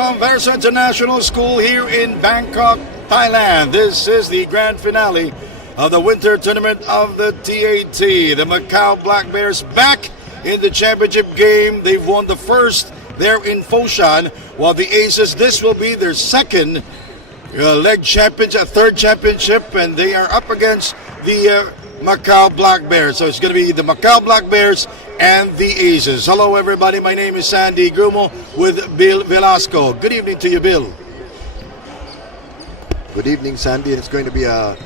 from Versa International School here in Bangkok, Thailand. This is the grand finale of the winter tournament of the TAT. The Macau Black Bears back in the championship game. They've won the first there in Foshan, while the Aces, this will be their second leg championship, third championship, and they are up against the Macau Black Bears. So it's going to be the Macau Black Bears and the Aces. Hello everybody, my name is Sandy Grumo with Bill Velasco. Good evening to you, Bill. Good evening, Sandy. It's going to be a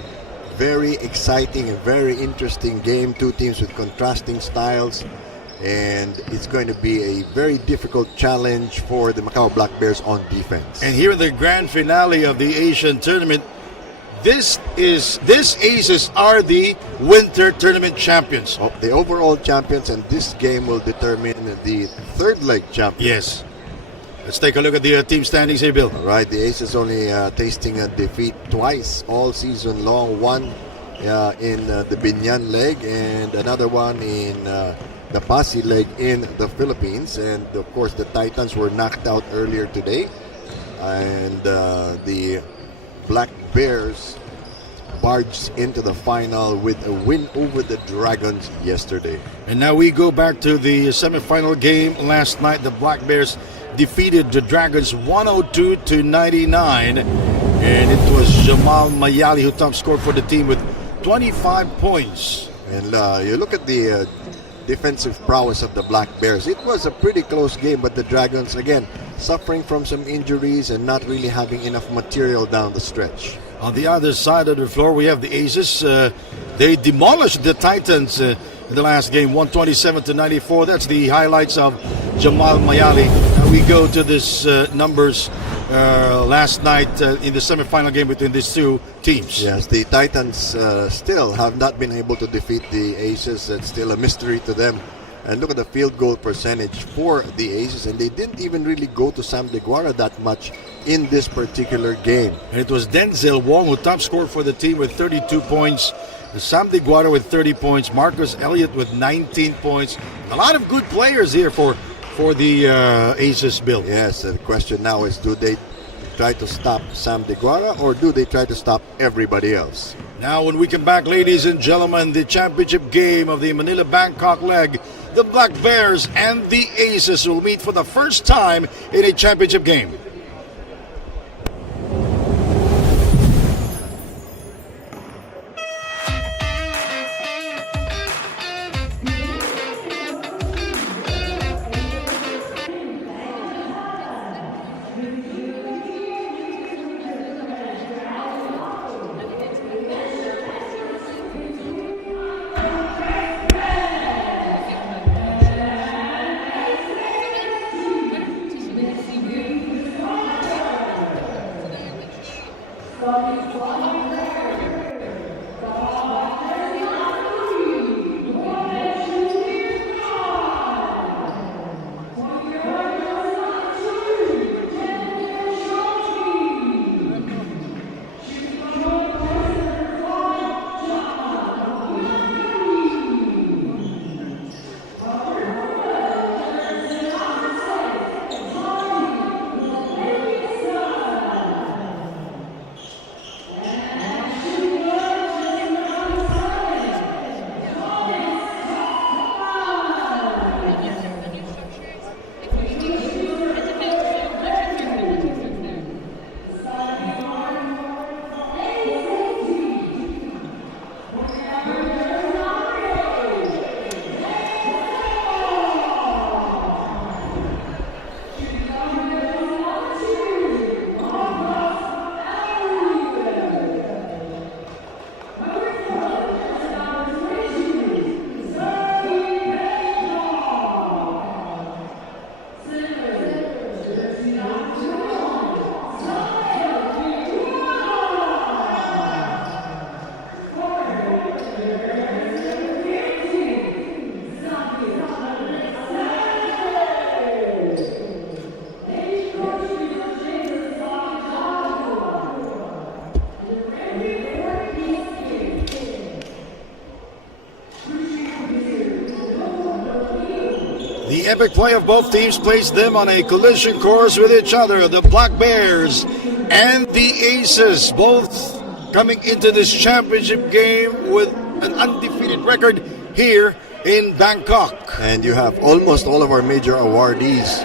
very exciting and very interesting game. Two teams with contrasting styles, and it's going to be a very difficult challenge for the Macau Black Bears on defense. And here in the grand finale of the Asian tournament, This Aces are the winter tournament champions. The overall champions, and this game will determine the third leg champion. Yes. Let's take a look at the team standings here, Bill. All right, the Aces only tasting a defeat twice all season long. One in the Binyan leg and another one in the Pasig leg in the Philippines. And of course, the Titans were knocked out earlier today. And the Black Bears barged into the final with a win over the Dragons yesterday. And now we go back to the semifinal game last night. The Black Bears defeated the Dragons 102-99, and it was Jamal Mayali who top scored for the team with 25 points. And you look at the defensive prowess of the Black Bears. It was a pretty close game, but the Dragons, again, suffering from some injuries and not really having enough material down the stretch. On the other side of the floor, we have the Aces. They demolished the Titans in the last game, 127-94. That's the highlights of Jamal Mayali. Now we go to this numbers last night in the semifinal game between these two teams. Yes, the Titans still have not been able to defeat the Aces. It's still a mystery to them. And look at the field goal percentage for the Aces, and they didn't even really go to Sam Deguara that much in this particular game. And it was Denzel Wong who top scored for the team with 32 points. Sam Deguara with 30 points. Marcus Elliott with 19 points. A lot of good players here for the Aces, Bill. Yes, the question now is, do they try to stop Sam Deguara or do they try to stop everybody else? Now when we come back, ladies and gentlemen, the championship game of the Manila-Bangkok leg, the Black Bears and the Aces will meet for the first time in a championship game. The epic play of both teams placed them on a collision course with each other. The Black Bears and the Aces both coming into this championship game with an undefeated record here in Bangkok. And you have almost all of our major awardees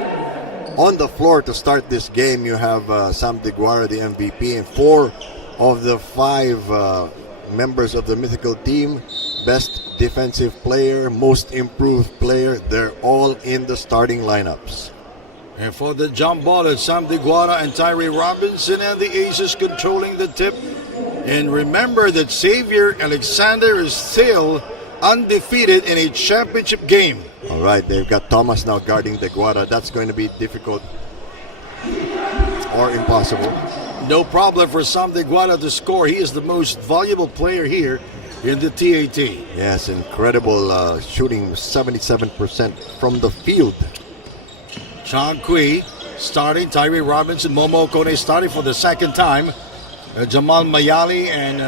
on the floor to start this game. You have Sam Deguara, the MVP, and 4 of the 5 members of the mythical team. Best defensive player, most improved player, they're all in the starting lineups. And for the jump ball, it's Sam Deguara and Tyree Robinson, and the Aces controlling the tip. And remember that Xavier Alexander is still undefeated in a championship game. All right, they've got Thomas now guarding Deguara. That's going to be difficult or impossible. No problem for Sam Deguara to score. He is the most valuable player here in the TAT. Yes, incredible shooting, 77% from the field. Chang Kui starting, Tyree Robinson, Momo Kone starting for the second time. Jamal Mayali and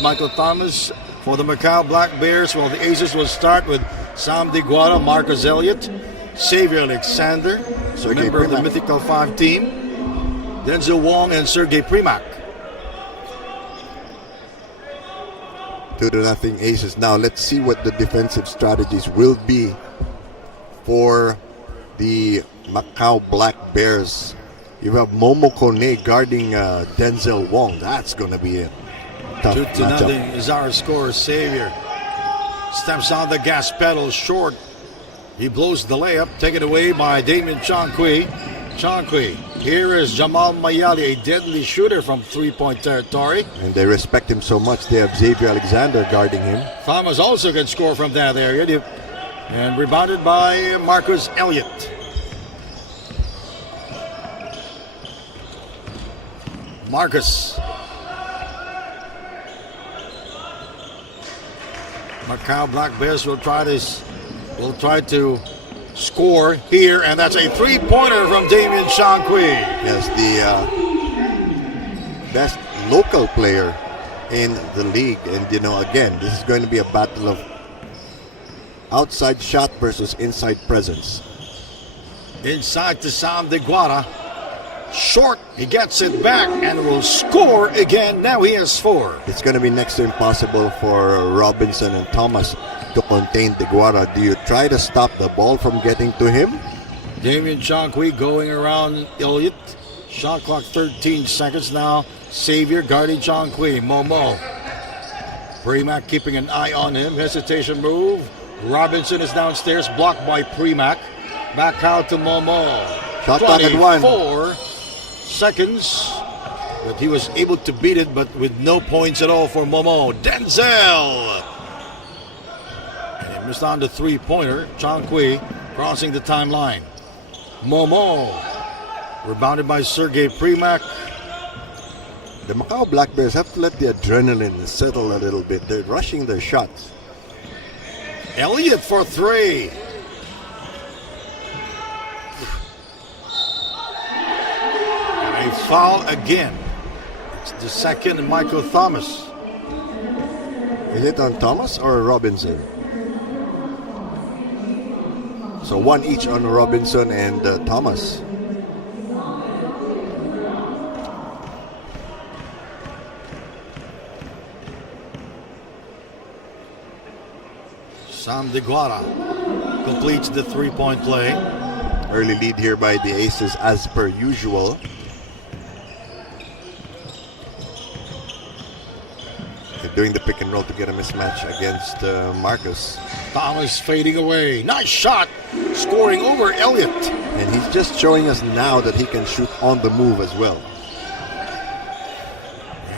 Michael Thomas for the Macau Black Bears. Well, the Aces will start with Sam Deguara, Marcus Elliott, Xavier Alexander, a member of the Mythical 5 team, Denzel Wong and Sergey Primak. 2-0 Aces. Now let's see what the defensive strategies will be for the Macau Black Bears. You have Momo Kone guarding Denzel Wong. That's going to be a tough 2-0 matchup. is our score. Xavier steps on the gas pedal short. He blows the layup, taken away by Damien Chang Kui. Chang Kui. Here is Jamal Mayali, a deadly shooter from three-point territory. And they respect him so much, they have Xavier Alexander guarding him. Thomas also can score from that area. And rebounded by Marcus Elliott. Marcus. Macau Black Bears will try to score here, and that's a three-pointer from Damien Chang Kui. Yes, the best local player in the league. And again, this is going to be a battle of outside shot versus inside presence. Inside to Sam Deguara. Short, he gets it back and will score again. Now he has 4. It's going to be next to impossible for Robinson and Thomas to contain Deguara. Do you try to stop the ball from getting to him? Damien Chang Kui going around Elliott. Shot clock 13 seconds now. Xavier guarding Chang Kui. Momo. Primak keeping an eye on him. Hesitation move. Robinson is downstairs, blocked by Primak. Back out to Momo. Shot clock at 1. 24 seconds. But he was able to beat it, but with no points at all for Momo. Denzel. And he missed on the three-pointer. Chang Kui crossing the timeline. Momo. Rebounded by Sergey Primak. The Macau Black Bears have to let the adrenaline settle a little bit. They're rushing their shots. Elliott for 3. And a foul again. It's the second, Michael Thomas. Is it on Thomas or Robinson? So 1 each on Robinson and Thomas. Sam Deguara completes the three-point play. Early lead here by the Aces as per usual. They're doing the pick and roll to get a mismatch against Marcus. Thomas fading away. Nice shot. Scoring over Elliott. And he's just showing us now that he can shoot on the move as well.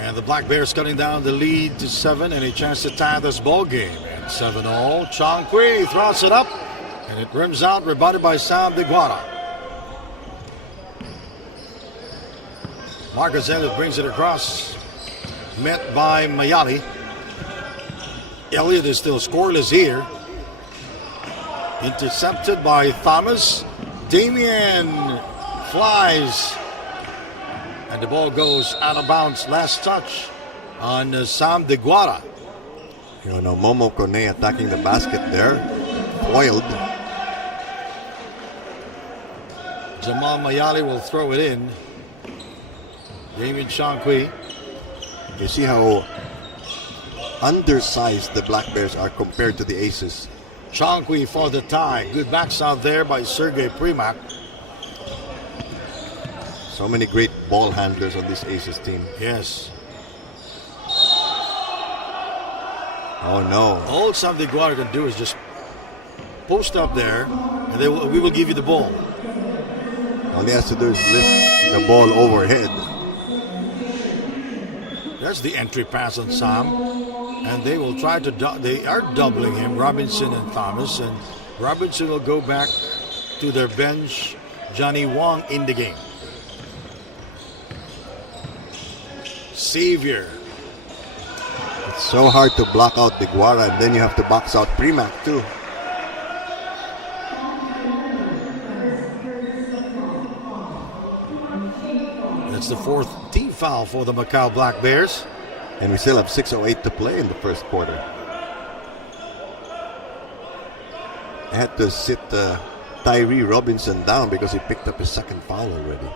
And the Black Bears cutting down the lead to 7 and a chance to tie this ball game. And 7-all. Chang Kui throws it up and it rims out, rebounded by Sam Deguara. Marcus Elliott brings it across. Met by Mayali. Elliott is still scoreless here. Intercepted by Thomas. Damien flies. And the ball goes out of bounds. Last touch on Sam Deguara. Momo Kone attacking the basket there. Foiled. Jamal Mayali will throw it in. Damien Shankwi. You see how undersized the Black Bears are compared to the Aces. Shankwi for the tie. Good backs out there by Sergey Primak. So many great ball handlers on this Aces team. Yes. Oh no. All Sam DeGuara can do is just post up there, and we will give you the ball. All he has to do is lift the ball overhead. That's the entry pass on Sam. And they will try to, they are doubling him, Robinson and Thomas. And Robinson will go back to their bench. Johnny Wong in the game. Xavier. It's so hard to block out DeGuara, and then you have to box out Primak too. That's the fourth team foul for the Macau Black Bears. And we still have 6:08 to play in the first quarter. I had to sit Tyree Robinson down because he picked up his second foul already.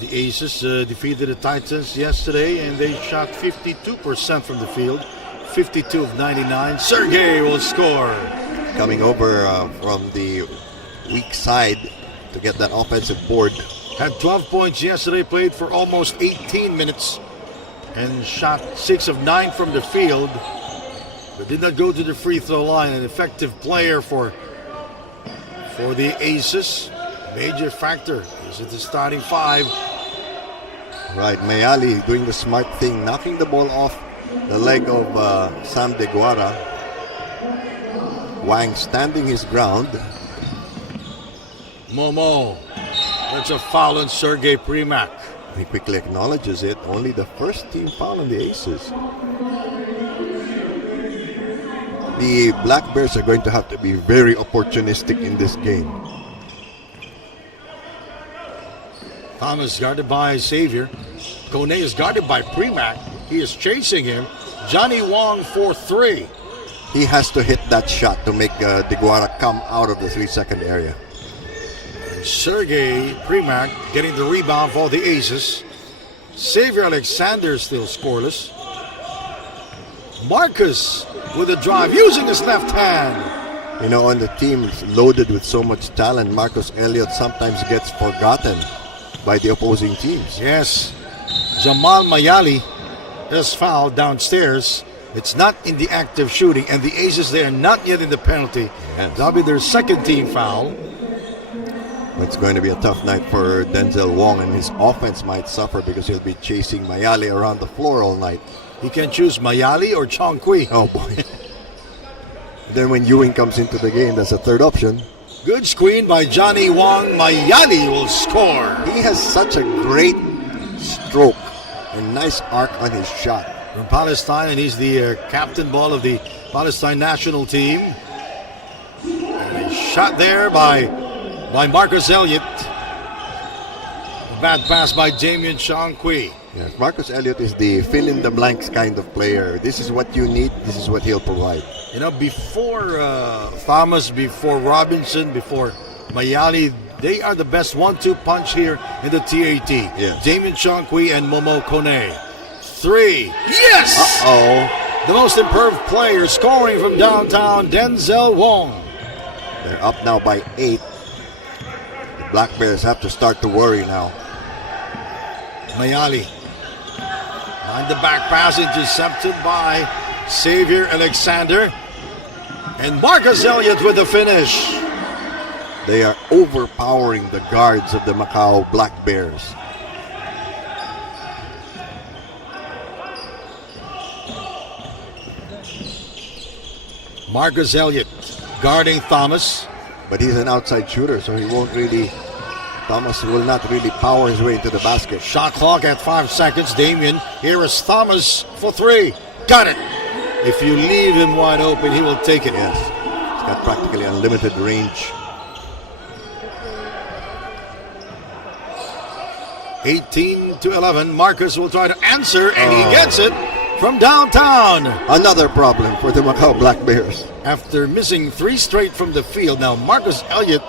The Aces defeated the Titans yesterday, and they shot 52% from the field. 52 of 99. Sergey will score. Coming over from the weak side to get that offensive board. Had 12 points yesterday, played for almost 18 minutes, and shot 6 of 9 from the field, but did not go to the free throw line. An effective player for the Aces. Major factor is at the starting five. Right, Mayali doing the smart thing, knocking the ball off the leg of Sam DeGuara. Wang standing his ground. Momo. That's a foul on Sergey Primak. He quickly acknowledges it. Only the first team foul on the Aces. The Black Bears are going to have to be very opportunistic in this game. Thomas guarded by Xavier. Kone is guarded by Primak. He is chasing him. Johnny Wong for 3. He has to hit that shot to make DeGuara come out of the 3-second area. Sergey Primak getting the rebound for the Aces. Xavier Alexander still scoreless. Marcus with a drive using his left hand. You know, on the team loaded with so much talent, Marcus Elliott sometimes gets forgotten by the opposing teams. Yes. Jamal Mayali is fouled downstairs. It's not in the act of shooting, and the Aces, they are not yet in the penalty. Yes. That'll be their second team foul. It's going to be a tough night for Denzel Wong, and his offense might suffer because he'll be chasing Mayali around the floor all night. He can choose Mayali or Chongqui. Oh boy. Then when Ewing comes into the game, that's a third option. Good screen by Johnny Wong. Mayali will score. He has such a great stroke and nice arc on his shot. From Palestine, and he's the captain ball of the Palestine national team. And a shot there by Marcus Elliott. A bad pass by Damien Shankwi. Yes, Marcus Elliott is the fill-in-the-blanks kind of player. This is what you need. This is what he'll provide. You know, before Thomas, before Robinson, before Mayali, they are the best 1-2 punch here in the TAT. Yes. Damien Shankwi and Momo Kone. 3. Yes! Uh-oh. The most improved player scoring from downtown, Denzel Wong. They're up now by 8. The Black Bears have to start to worry now. Mayali. Behind the back pass, intercepted by Xavier Alexander. And Marcus Elliott with the finish. They are overpowering the guards of the Macau Black Bears. Marcus Elliott guarding Thomas. But he's an outside shooter, so he won't really... Thomas will not really power his way into the basket. Shot clock at 5 seconds. Damien. Here is Thomas for 3. Got it. If you leave him wide open, he will take it. Yes. He's got practically unlimited range. 18-11. Marcus will try to answer, and he gets it from downtown. Another problem for the Macau Black Bears. After missing 3 straight from the field, now Marcus Elliott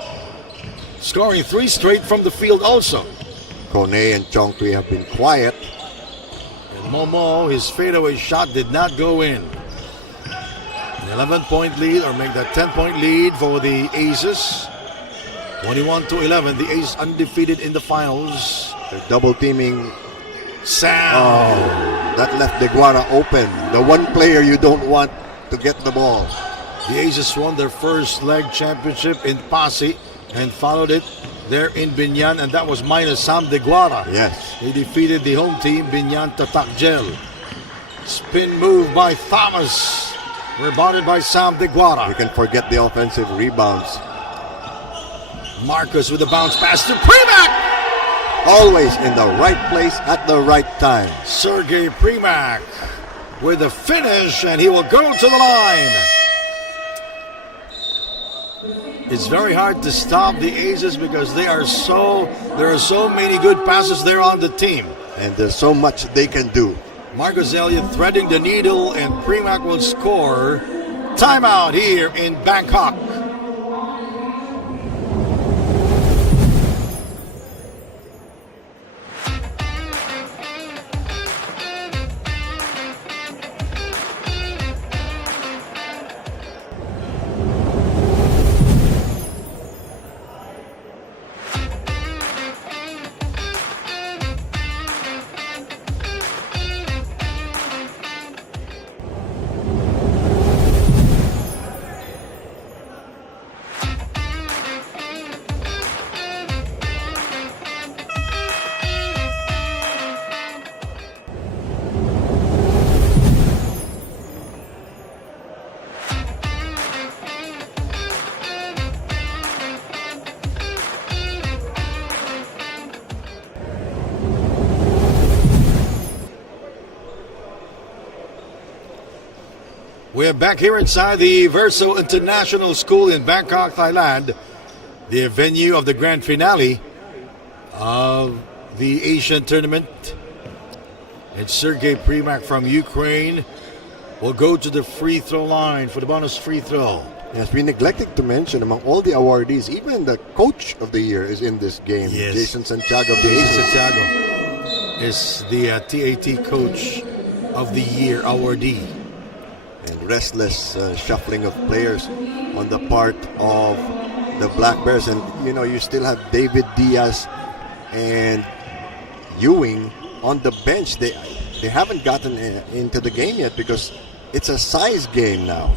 scoring 3 straight from the field also. Kone and Chongqui have been quiet. And Momo, his fadeaway shot did not go in. An 11-point lead, or make that 10-point lead for the Aces. 21-11, the Aces undefeated in the finals. They're double teaming. Sam. Oh, that left Deguara open. The one player you don't want to get the ball. The Aces won their first leg championship in Pasig and followed it there in Binyan, and that was minus Sam Deguara. Yes. He defeated the home team, Binyan Tatakgel. Spin move by Thomas. Rebounded by Sam Deguara. You can forget the offensive rebounds. Marcus with a bounce pass to Premack. Always in the right place at the right time. Sergei Premack with a finish, and he will go to the line. It's very hard to stop the Aces because there are so many good passes there on the team. And there's so much they can do. Marcus Elliott threading the needle, and Premack will score. Timeout here in Bangkok. We're back here inside the Verso International School in Bangkok, Thailand, the venue of the grand finale of the Asian Tournament. And Sergei Premack from Ukraine will go to the free throw line for the bonus free throw. Yes, we neglected to mention among all the awardees, even the coach of the year is in this game. Yes. Jason Santiago. of the Jason Aces. Santiago is the TAT Coach of the Year awardee. And restless shuffling of players on the part of the Black Bears. And, you know, you still have David Diaz and Ewing on the bench. They haven't gotten into the game yet because it's a size game now.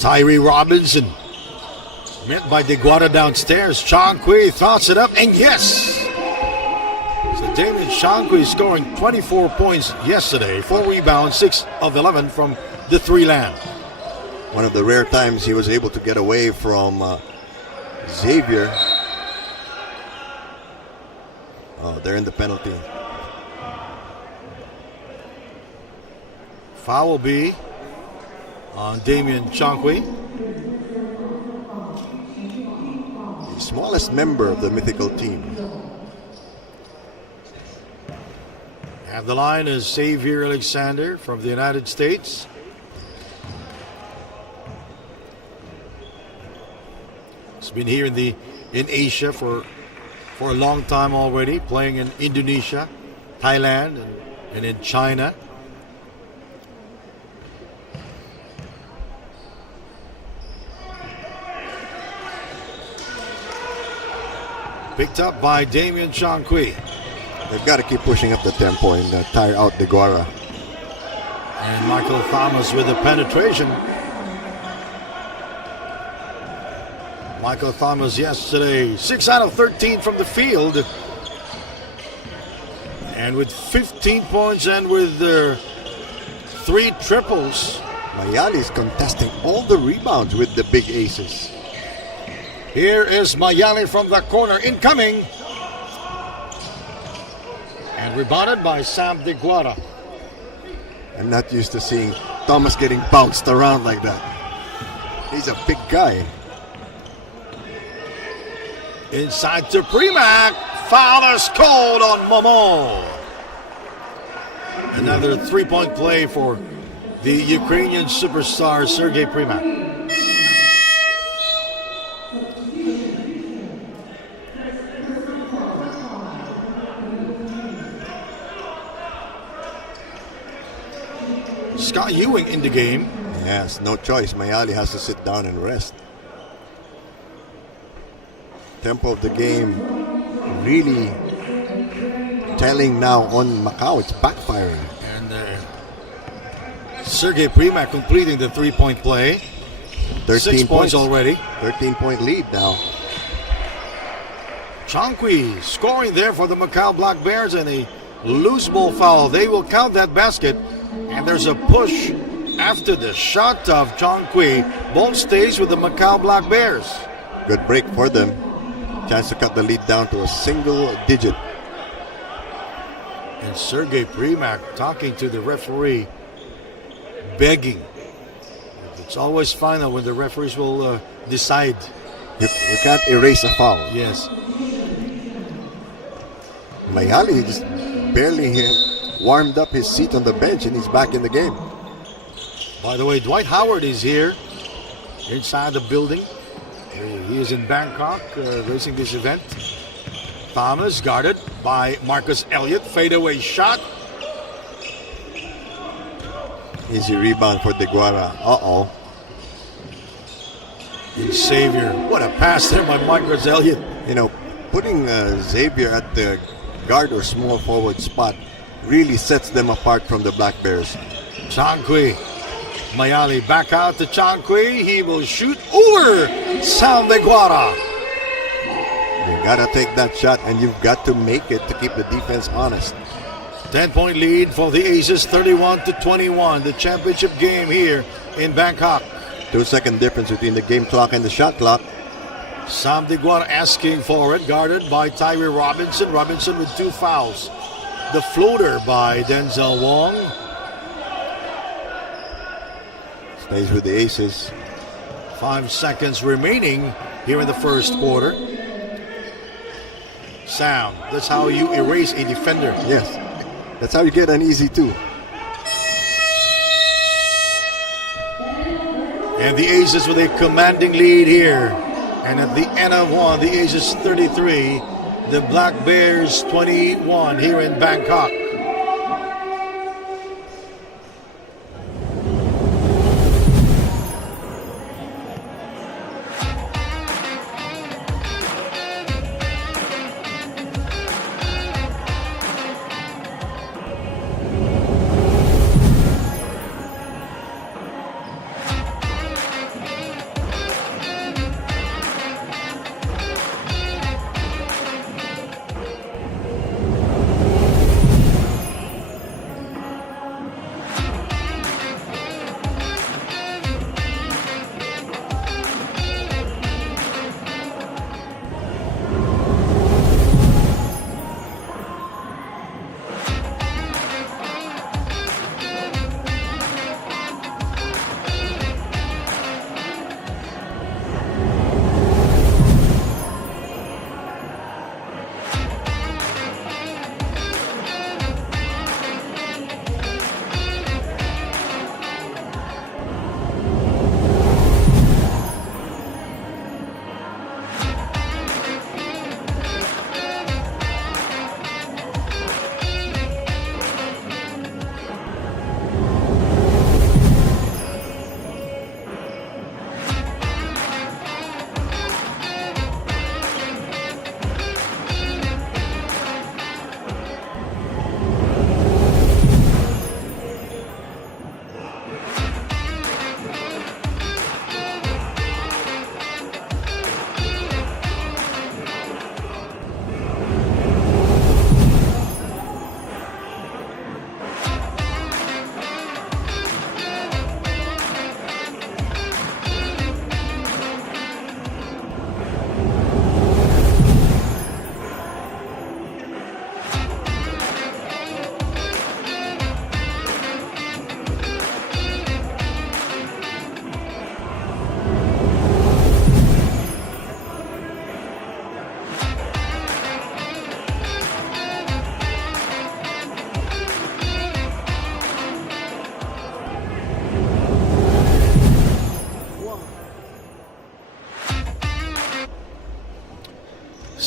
Tyree Robinson met by Deguara downstairs. Chongqui throws it up, and yes! So Damien Chongqui scoring 24 points yesterday, 4 rebounds, 6 of 11 from the three land. One of the rare times he was able to get away from Xavier. Oh, they're in the penalty. Foul will be on Damien Chongqui. The smallest member of the mythical team. At the line is Xavier Alexander from the United States. He's been here in Asia for a long time already, playing in Indonesia, Thailand, and in China. Picked up by Damien Chongqui. They've got to keep pushing up the tempo and tire out Deguara. And Michael Thomas with the penetration. Michael Thomas yesterday, 6 out of 13 from the field. And with 15 points and with 3 triples. Mayali's contesting all the rebounds with the big aces. Here is Mayali from the corner, incoming. And rebounded by Sam Deguara. I'm not used to seeing Thomas getting bounced around like that. He's a big guy. Inside to Premack. Foul is called on Momo. Another three-point play for the Ukrainian superstar Sergei Primak. Scott Ewing in the game. Yes, no choice. Mayali has to sit down and rest. Tempo of the game really telling now on Macau. It's backfiring. And Sergei Primak completing the three-point play. 13 6 points already. 13-point lead now. Changqui scoring there for the Macau Black Bears, and a loose ball foul. They will count that basket. And there's a push after the shot of Changqui. Ball stays with the Macau Black Bears. Good break for them. Chance to cut the lead down to a single digit. And Sergei Primak talking to the referee, begging. It's always final when the referees will decide. You can't erase a foul. Yes. Mayali just barely warmed up his seat on the bench and he's back in the game. By the way, Dwight Howard is here inside the building. He is in Bangkok racing this event. Thomas guarded by Marcus Elliott. Fadeaway shot. Easy rebound for Deguara. Uh-oh. And Xavier. What a pass there by Marcus Elliott. You know, putting Xavier at the guard or small forward spot really sets them apart from the Black Bears. Changqui. Mayali back out to Changqui. He will shoot over Sam Deguara. You gotta take that shot and you've got to make it to keep the defense honest. 10-point lead for the Aces, 31-21. The championship game here in Bangkok. 2-second difference between the game clock and the shot clock. Sam Deguara asking for it, guarded by Tyree Robinson. Robinson with 2 fouls. The floater by Denzel Wong. Stays with the Aces. 5 seconds remaining here in the first quarter. Sam, that's how you erase a defender. Yes, that's how you get an easy 2. And the Aces with a commanding lead here. And at the end of one, the Aces 33, the Black Bears 21 here in Bangkok.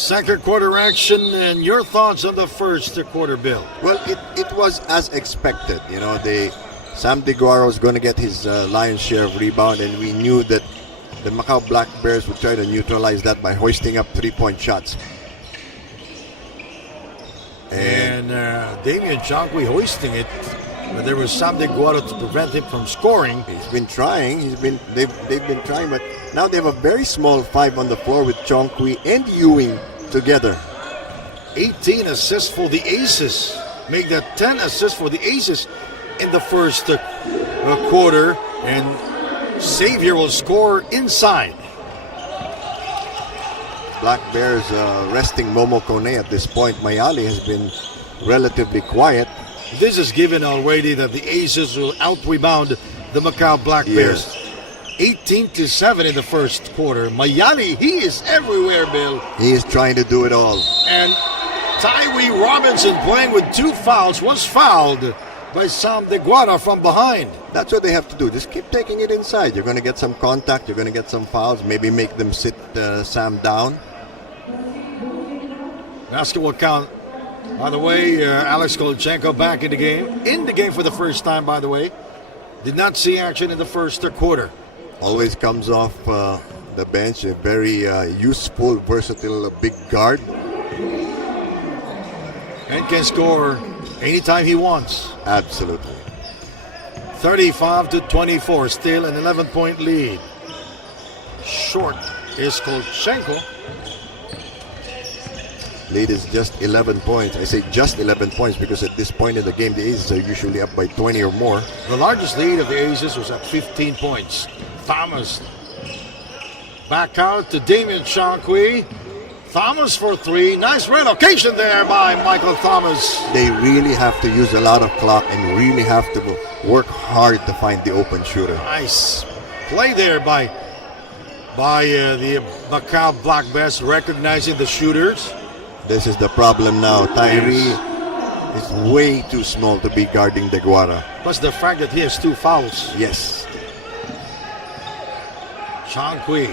Second quarter action, and your thoughts on the first quarter, Bill? Well, it was as expected. You know, Sam DeGuara was going to get his lion's share of rebound, and we knew that the Macau Black Bears would try to neutralize that by hoisting up three-point shots. And Damian Chankwi hoisting it, but there was Sam DeGuara to prevent him from scoring. He's been trying. They've been trying, but now they have a very small five on the floor with Chongqui and Ewing together. 18 assists for the Aces. Make that 10 assists for the Aces in the first quarter. And Xavier will score inside. Black Bears resting Momo Kone at this point. Mayali has been relatively quiet. This is given already that the Aces will out-rebound the Macau Black Bears. 18-7 in the first quarter. Mayali, he is everywhere, Bill. He is trying to do it all. And Tyree Robinson playing with 2 fouls was fouled by Sam DeGuara from behind. That's what they have to do. Just keep taking it inside. You're going to get some contact. You're going to get some fouls. Maybe make them sit Sam down. Basketball count. By the way, Alex Kolchenko back in the game. In the game for the first time, by the way. Did not see action in the first quarter. Always comes off the bench. A very useful, versatile big guard. And can score anytime he wants. Absolutely. 35-24. Still an 11-point lead. Short is Kolchenko. Lead is just 11 points. I say just 11 points because at this point in the game, the Aces are usually up by 20 or more. The largest lead of the Aces was at 15 points. Thomas back out to Damian Chankwi. Thomas for 3. Nice relocation there by Michael Thomas. They really have to use a lot of clock and really have to work hard to find the open shooter. Nice play there by the Macau Black Bears, recognizing the shooters. This is the problem now. Tyree is way too small to be guarding DeGuara. Plus the fact that he has 2 fouls. Yes. Chankwi.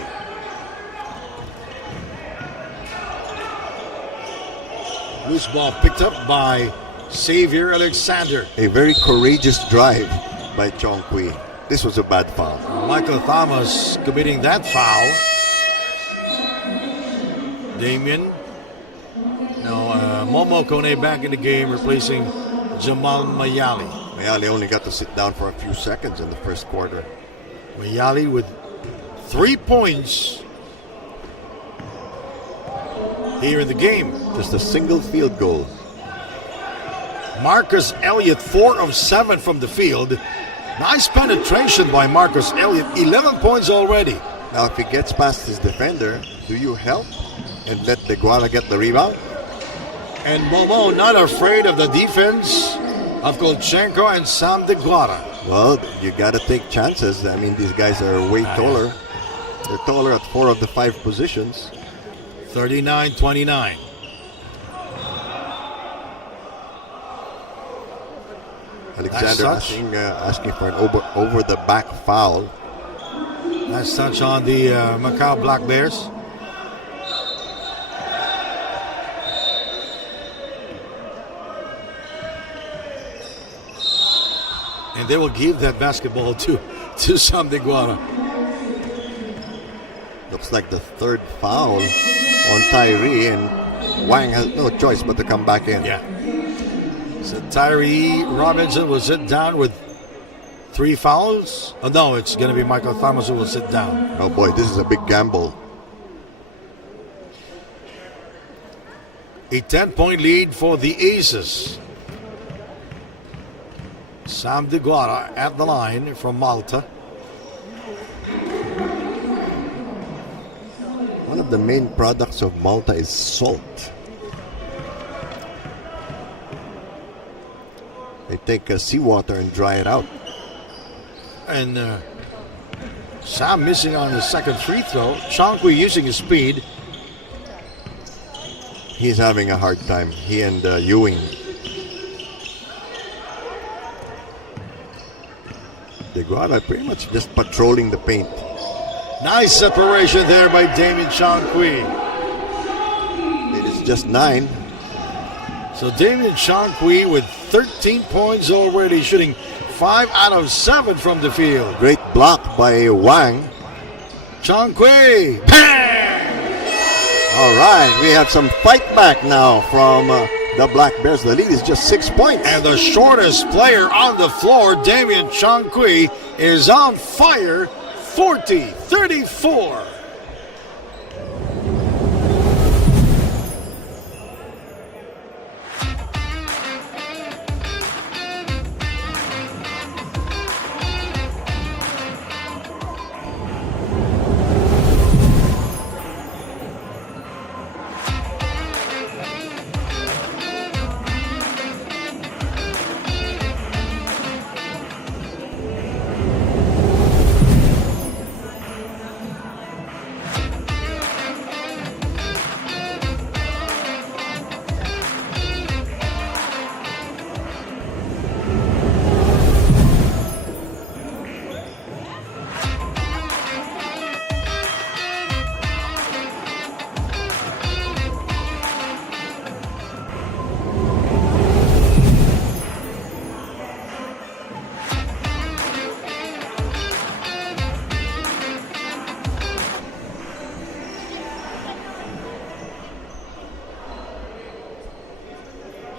Loose ball picked up by Xavier Alexander. A very courageous drive by Chongqui. This was a bad foul. Michael Thomas committing that foul. Damian. Now Momo Kone back in the game, replacing Jamal Mayali. Mayali only got to sit down for a few seconds in the first quarter. Mayali with 3 points here in the game. Just a single field goal. Marcus Elliott, 4 of 7 from the field. Nice penetration by Marcus Elliott. 11 points already. Now, if he gets past his defender, do you help and let DeGuara get the rebound? And Momo not afraid of the defense of Kolchenko and Sam DeGuara. Well, you got to take chances. I mean, these guys are way taller. They're taller at 4 of the 5 positions. 39-29. Alexander asking for an over-the-back foul. Nice touch on the Macau Black Bears. And they will give that basketball to Sam DeGuara. Looks like the 3rd foul on Tyree, and Wang has no choice but to come back in. Yeah. So Tyree Robinson will sit down with 3 fouls. Oh no, it's going to be Michael Thomas who will sit down. Oh boy, this is a big gamble. A 10-point lead for the Aces. Sam DeGuara at the line from Malta. One of the main products of Malta is salt. They take seawater and dry it out. And Sam missing on his second free throw. Chankwi using his speed. He's having a hard time. He and Ewing. DeGuara pretty much just patrolling the paint. Nice separation there by Damian Chankwi. just 9. So Damian Shankwi with 13 points already, shooting 5 out of 7 from the field. Great block by Wang. Shankwi! All right, we have some fight back now from the Black Bears. The lead is just 6 points. And the shortest player on the floor, Damian Shankwi, is on fire, 40-34.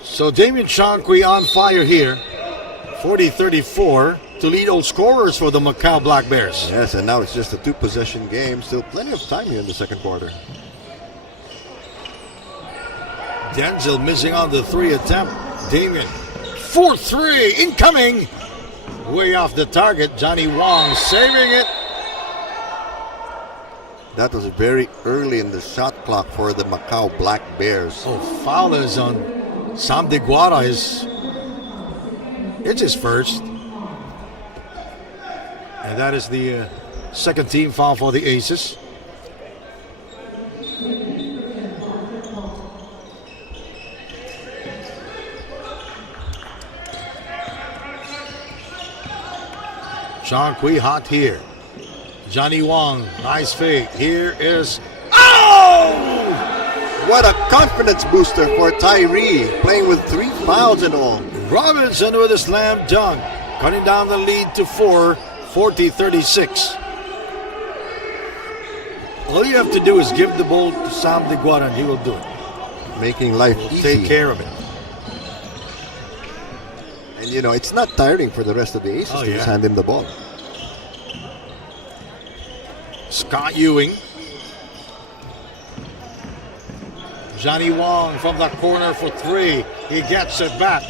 So Damian Shankwi on fire here, 40-34 to lead all scorers for the Macau Black Bears. Yes, and now it's just a 2-possession game. Still plenty of time here in the second quarter. Denzel missing on the 3 attempt. Damian, 4-3 incoming. Way off the target. Johnny Wong saving it. That was very early in the shot clock for the Macau Black Bears. Oh, foul is on Sam Diguara. It's his first. And that is the second team foul for the Aces. Shankwi hot here. Johnny Wong, nice fake. Here is... Oh! What a confidence booster for Tyree, playing with 3 fouls in all. Robinson with a slam dunk, cutting down the lead to 4, 40-36. All you have to do is give the ball to Sam Diguara and he will do it. Making life He'll easy. take care of it. And you know, it's not tiring for the rest of the Aces to just hand him the ball. Scott Ewing. Johnny Wong from the corner for 3. He gets it back.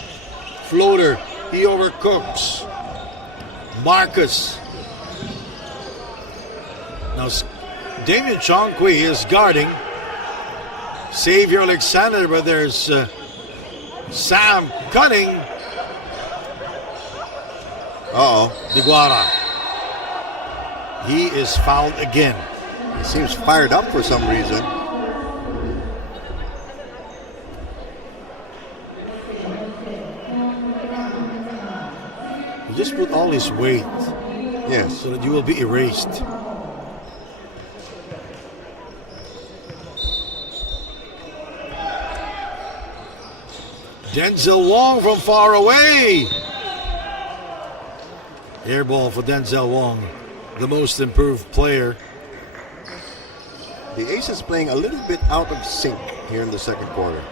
Floater. He overcooks. Marcus. Now Damian Shankwi is guarding Xavier Alexander, but there's Sam cutting. Diguara. He is fouled again. He seems fired up for some reason. He just put all his weight. Yes. So that you will be erased. Denzel Wong from far away. Air ball for Denzel Wong, the most improved player. The Aces playing a little bit out of sync here in the second quarter.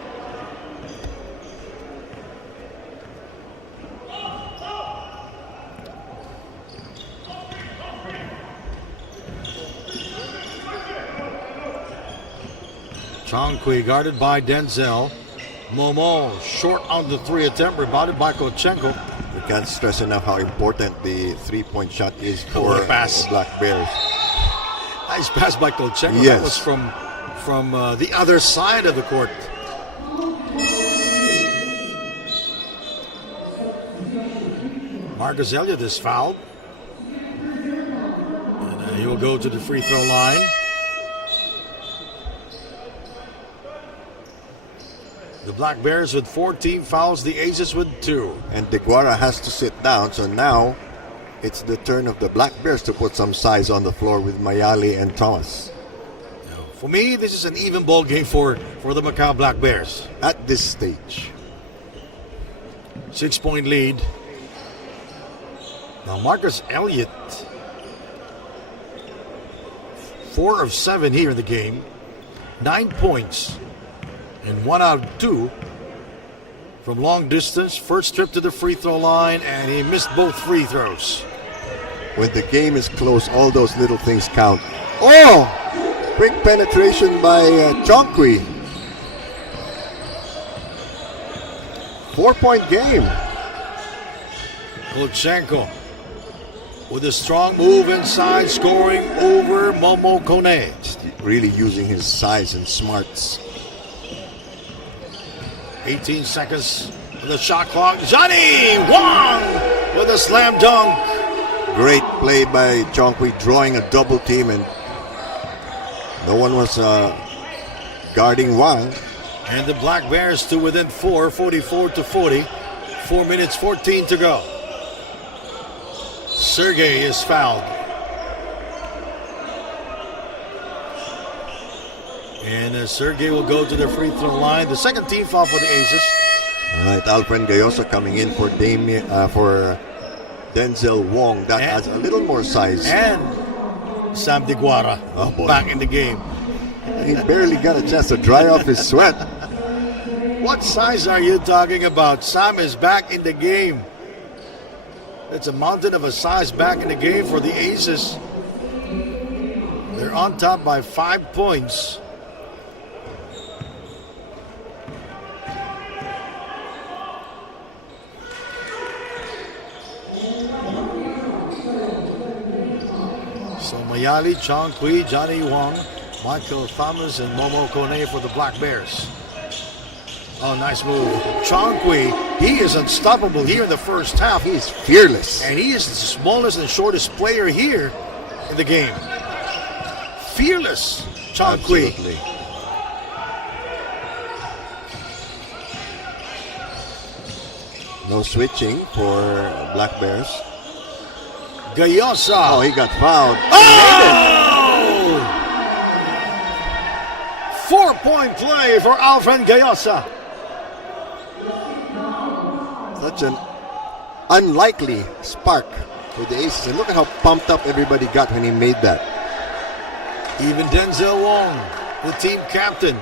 Shankwi guarded by Denzel. Momo short on the 3 attempt, rebounded by Kochenko. We can't stress enough how important the 3-point shot is for the pass. Black Bears. Nice pass by Kochenko. Yes. That was from the other side of the court. Marcus Elliott is fouled. And he will go to the free throw line. The Black Bears with 14 fouls, the Aces with 2. And Diguara has to sit down, so now it's the turn of the Black Bears to put some size on the floor with Mayali and Thomas. For me, this is an even ball game for the Macau Black Bears. At this stage. 6-point lead. Now Marcus Elliott, 4 of 7 here in the game, 9 points, and 1 out of 2 from long distance. First trip to the free throw line, and he missed both free throws. When the game is close, all those little things count. Oh! Quick penetration by Chonkwi. 4-point game. Kolchenko with a strong move inside, scoring over Momo Kone. Really using his size and smarts. 18 seconds on the shot clock. Johnny Wong with a slam dunk. Great play by Chonkwi, drawing a double team, and no one was guarding Wang. And the Black Bears to within 4, 44-40. 4 minutes, 14 to go. Sergey is fouled. And Sergey will go to the free throw line. The second team foul for the Aces. All right, Alfred Gayosa coming in for Denzel Wong. That has a little more size. And Sam Diguara back in the game. He barely got a chance to dry off his sweat. What size are you talking about? Sam is back in the game. It's a mountain of a size back in the game for the Aces. They're on top by 5 points. So Mayali, Chonkwi, Johnny Wong, Michael Thomas, and Momo Kone for the Black Bears. Oh, nice move. Chonkwi, he is unstoppable here in the first half. He is fearless. And he is the smallest and shortest player here in the game. Fearless, Chonkwi. Absolutely. No switching for Black Bears. Gayosa. Oh, he got fouled. Oh! 4-point play for Alfred Gayosa. Such an unlikely spark for the Aces. And look at how pumped up everybody got when he made that. Even Denzel Wong, the team captain,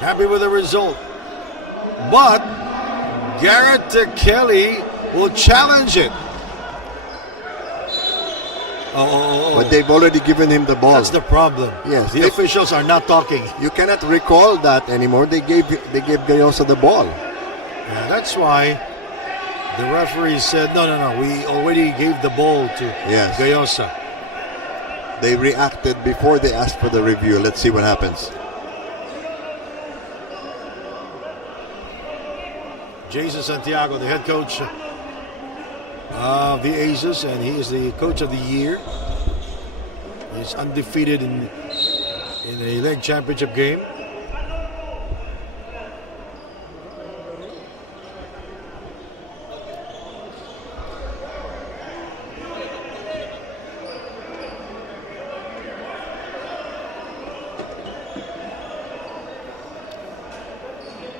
happy with the result. But Garrett Kelly will challenge it. But they've already given him the ball. That's the problem. Yes, the officials are not talking. You cannot recall that anymore. They gave Gayosa the ball. Yeah, that's why the referee said, no, we already gave the ball to Gayosa. They reacted before they asked for the review. Let's see what happens. Jason Santiago, the head coach of the Aces, and he is the coach of the year. He's undefeated in a league championship game.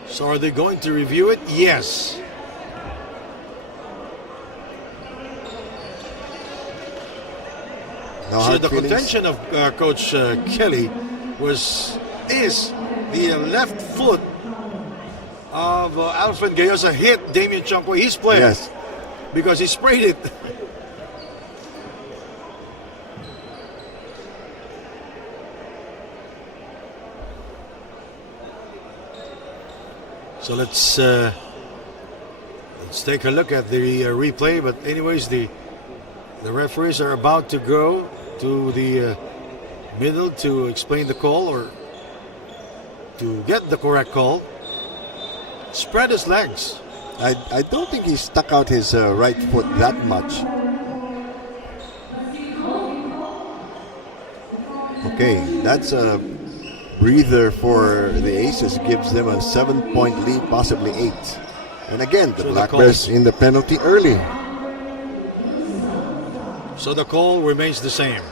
So are they going to review it? Yes. So the contention of Coach Kelly is the left foot of Alfred Gayosa hit Damian Chonkwi. He's playing. Yes. Because he sprayed it. So let's take a look at the replay. But anyways, the referees are about to go to the middle to explain the call or to get the correct call. Spread his legs. I don't think he stuck out his right foot that much. Okay, that's a breather for the Aces. Gives them a 7-point lead, possibly 8. And again, the Black Bears in the penalty early. So the call remains the same.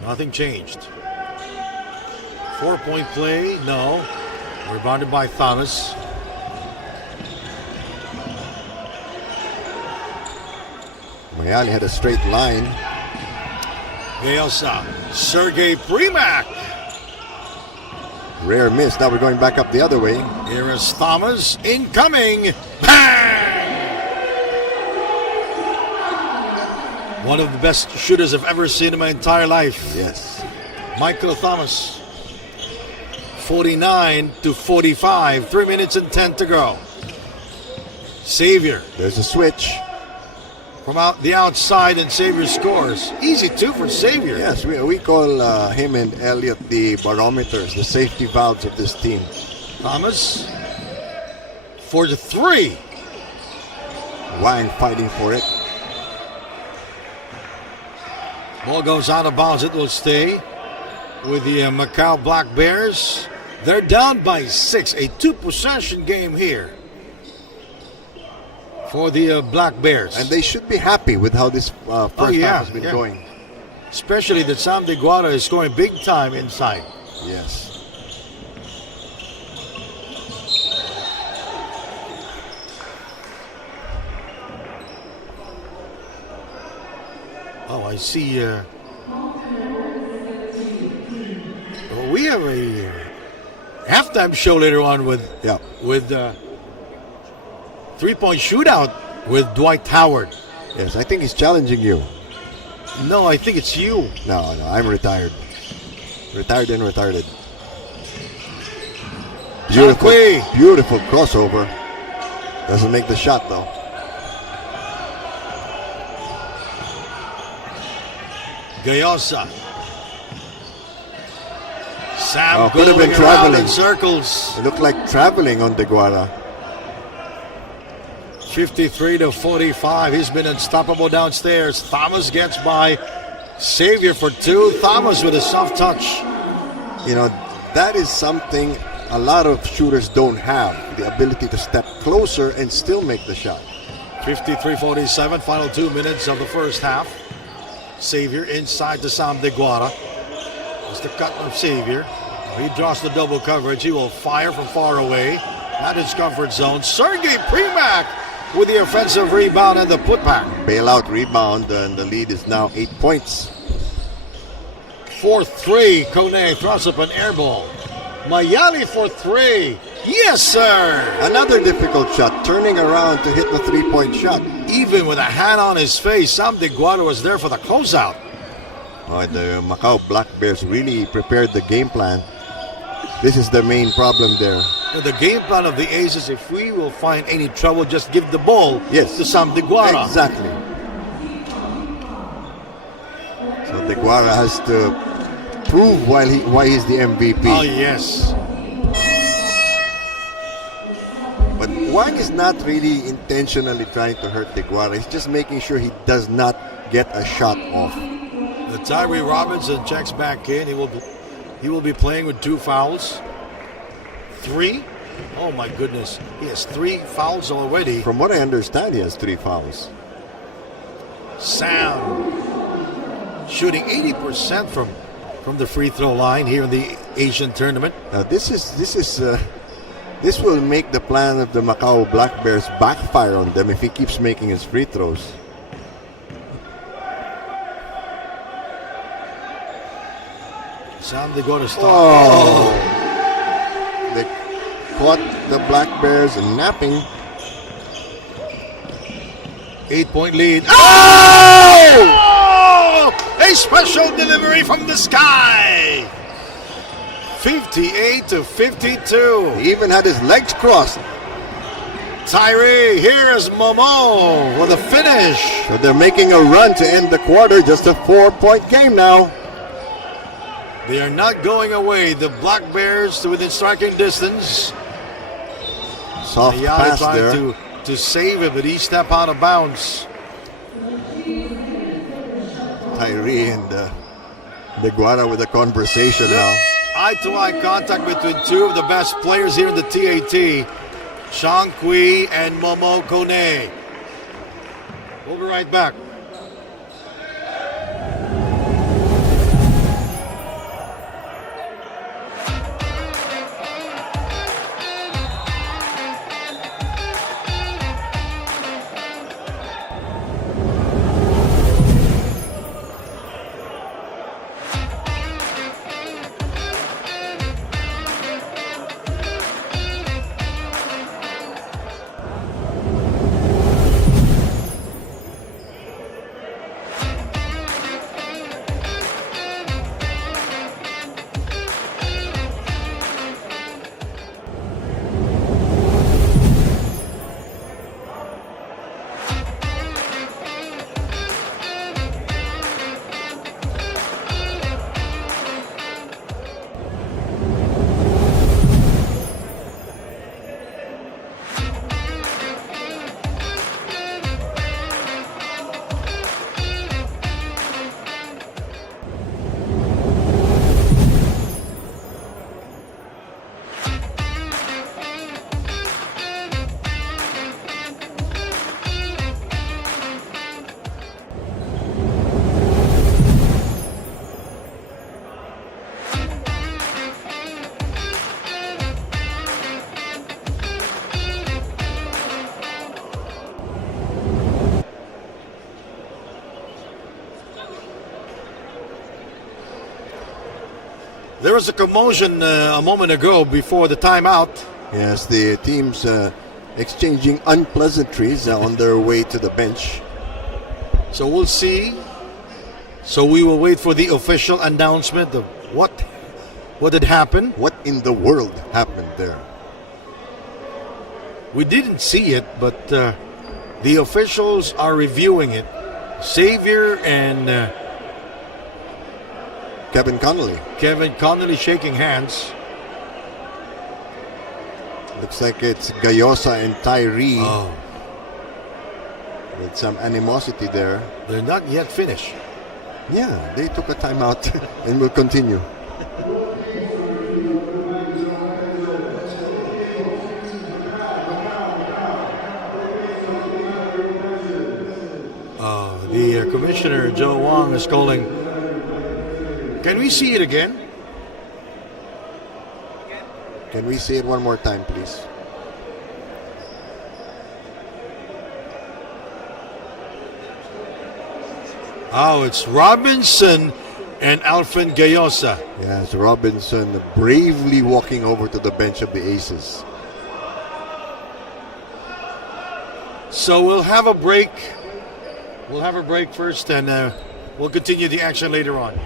Nothing changed. 4-point play, no. Rebounded by Thomas. Mayali had a straight line. Bielsa, Sergey Primak. Rare miss. Now we're going back up the other way. Here is Thomas, incoming. Bang! One of the best shooters I've ever seen in my entire life. Yes. Michael Thomas. 49-45. 3 minutes and 10 to go. Xavier There's a switch. from out the outside, and Xavier scores. Easy two for Xavier. Yes, we call him and Elliott the barometers, the safety valves of this team. Thomas for the three. Wang fighting for it. Ball goes out of bounds. It will stay with the Macau Black Bears. They're down by 6. A 2-possession game here for the Black Bears. And they should be happy with how this first half has been going. Especially that Sam Deguara is scoring big time inside. Yes. Oh, I see. We have a halftime show later on with 3-point shootout with Dwight Howard. Yes, I think he's challenging you. No, I think it's you. No, I'm retired. Retired and retarded. Beautiful crossover. Doesn't make the shot though. Gayosa. Sam could have been going around traveling in circles. It looked like traveling on Deguara. 53-45. He's been unstoppable downstairs. Thomas gets by Xavier for two. Thomas with a soft touch. You know, that is something a lot of shooters don't have. The ability to step closer and still make the shot. 53-47. Final 2 minutes of the first half. Xavier inside to Sam Deguara. It's the cut of Xavier. He draws the double coverage. He will fire from far away. Not his comfort zone. Sergey Primak with the offensive rebound and the putback. Bailout rebound, and the lead is now 8 points. 4-3. Kone throws up an air ball. Mayali for three. Yes, sir. Another difficult shot, turning around to hit the 3-point shot. Even with a hand on his face, Sam Deguara was there for the closeout. Oh, the Macau Black Bears really prepared the game plan. This is the main problem there. The game plan of the Aces, if we will find any trouble, just give the ball to Sam Deguara. Exactly. So Deguara has to prove why he's the MVP. Oh, yes. But Wang is not really intentionally trying to hurt Deguara. He's just making sure he does not get a shot off. The Tyree Robinson checks back in. He will be playing with 2 fouls. 3? Oh my goodness. He has 3 fouls already. From what I understand, he has 3 fouls. Sam shooting 80% from the free throw line here in the Asian tournament. Now this will make the plan of the Macau Black Bears backfire on them if he keeps making his free throws. Sam, they go to stop. Oh. They caught the Black Bears napping. 8-point lead. Oh! A special delivery from the sky. 58-52. He even had his legs crossed. Tyree, here's Momo with a finish. So they're making a run to end the quarter. Just a 4-point game now. They are not going away. The Black Bears to within striking distance. Soft pass there. To save it, but he stepped out of bounds. Tyree and Deguara with a conversation now. Eye-to-eye contact between 2 of the best players here in the TAT. Sean Kui and Momo Kone. We'll be right back. There was a commotion a moment ago before the timeout. Yes, the teams exchanging unpleasantries on their way to the bench. So we'll see. So we will wait for the official announcement of what had happened. What in the world happened there? We didn't see it, but the officials are reviewing it. Xavier and Kevin Connolly shaking hands. Looks like it's Gayosa and Tyree Oh, with some animosity there. they're not yet finished. Yeah, they took a timeout and will continue. The commissioner, Joe Wong, is calling. Can we see it again? Can we see it one more time, please? Oh, it's Robinson and Alfred Gayosa. Yes, Robinson bravely walking over to the bench of the Aces. So we'll have a break. We'll have a break first, and we'll continue the action later on.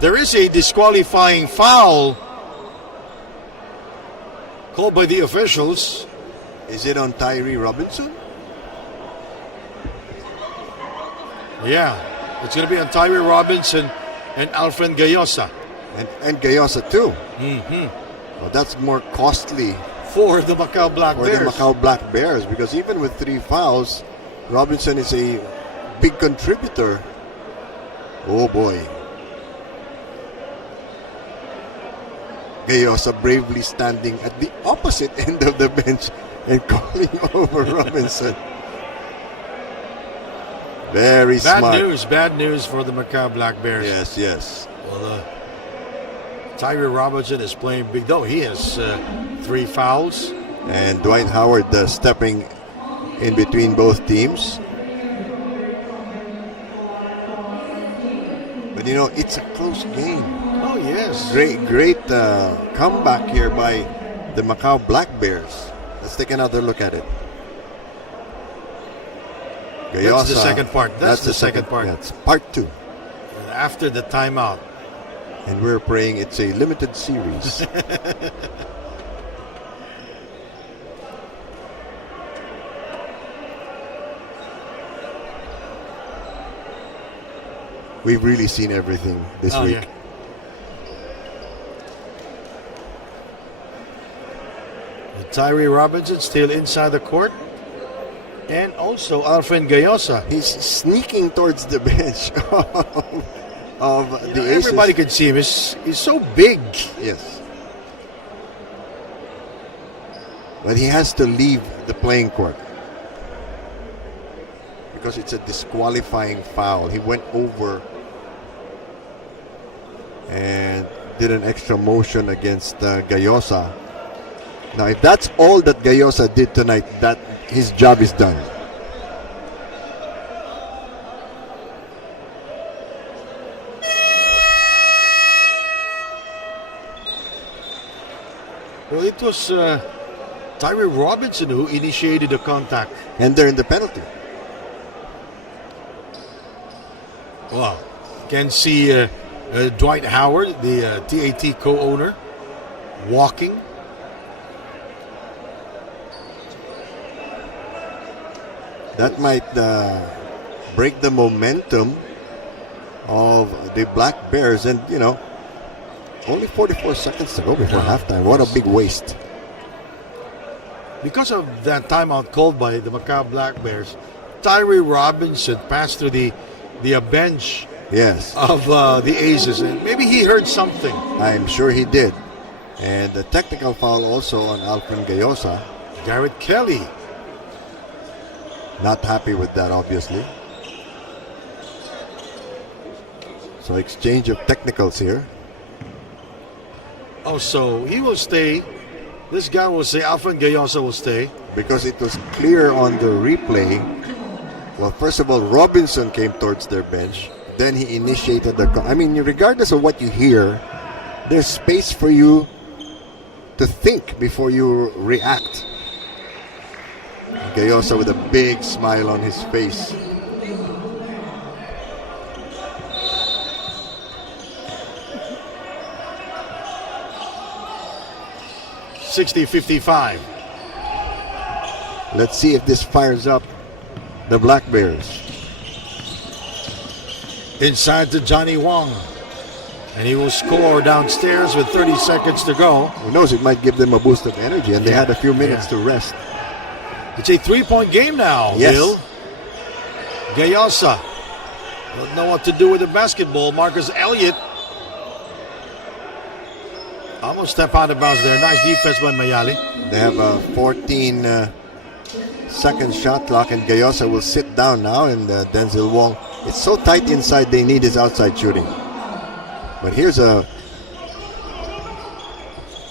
There is a disqualifying foul called by the officials. Is it on Tyree Robinson? Yeah, it's going to be on Tyree Robinson and Alfred Gayosa. And Gayosa too. Mm-hmm. Well, that's more costly For the Macau Black for Bears. the Macau Black Bears because even with 3 fouls, Robinson is a big contributor. Oh boy. Gayosa bravely standing at the opposite end of the bench and calling over Robinson. Very smart. Bad news for the Macau Black Bears. Yes, yes. Well, Tyree Robinson is playing big, though. He has 3 fouls. And Dwight Howard stepping in between both teams. But you know, it's a close game. Oh, yes. Great comeback here by the Macau Black Bears. Let's take another look at it. That's the second part. That's the second part. That's part 2. After the timeout. And we're praying it's a limited series. We've really seen everything this week. Yeah. Tyree Robinson still inside the court. And also Alfred Gayosa. He's sneaking towards the bench of the Aces. Everybody can see him. He's so big. Yes. But he has to leave the playing court because it's a disqualifying foul. He went over and did an extra motion against Gayosa. Now, if that's all that Gayosa did tonight, that his job is done. Well, it was Tyree Robinson who initiated the contact. And they're in the penalty. Wow. You can see Dwight Howard, the TAT co-owner, walking. That might break the momentum of the Black Bears. And, you know, only 44 seconds to go before halftime. What a big waste. because of that timeout called by the Macau Black Bears, Tyree Robinson passed through the bench Yes, of the Aces, and maybe he heard something. I'm sure he did. And the technical foul also on Alfred Gayosa. Garrett Kelly. Not happy with that, obviously. So exchange of technicals here. Oh, so he will stay. This guy will stay. Alfred Gayosa will stay. Because it was clear on the replay. Well, first of all, Robinson came towards their bench. Then he initiated the... I mean, regardless of what you hear, there's space for you to think before you react. Gayosa with a big smile on his face. $60-55. Let's see if this fires up the Black Bears. Inside to Johnny Wong. And he will score downstairs with 30 seconds to go. Who knows, it might give them a boost of energy, and they had a few minutes to rest. It's a 3-point game now, Yes. Bill. Gayosa don't know what to do with the basketball. Marcus Elliott almost step out of bounds there. Nice defense by Mayali. They have a 14-second shot clock, and Gayosa will sit down now, and Denzel Wong. It's so tight inside, they need his outside shooting. But here's a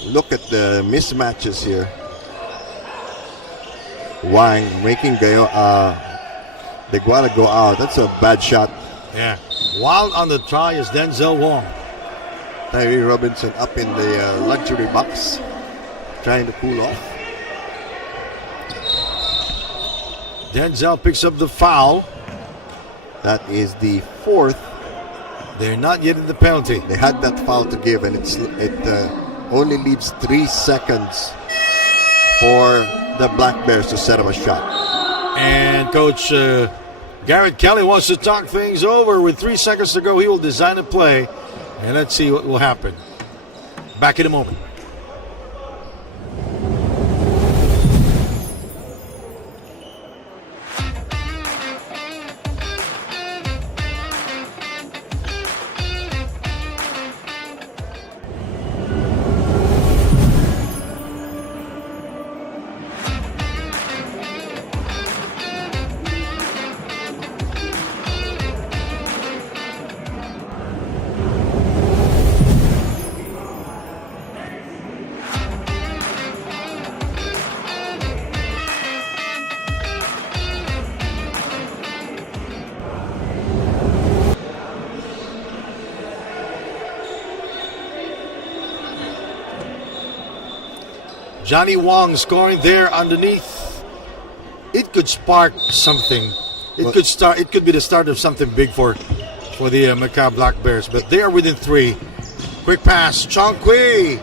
look at the mismatches here. Wang making Deguara go out. That's a bad shot. Yeah. Wild on the try is Denzel Wong. Tyree Robinson up in the luxury box, trying to cool off. Denzel picks up the foul. That is the fourth. They're not yet in the penalty. They had that foul to give, and it only leaves 3 seconds for the Black Bears to set up a shot. And Coach Garrett Kelly wants to talk things over. With 3 seconds to go, he will design a play. And let's see what will happen. Back in a moment. Johnny Wong scoring there underneath. It could spark something. It could be the start of something big for the Macau Black Bears. But they are within 3. Quick pass, Chong Kui.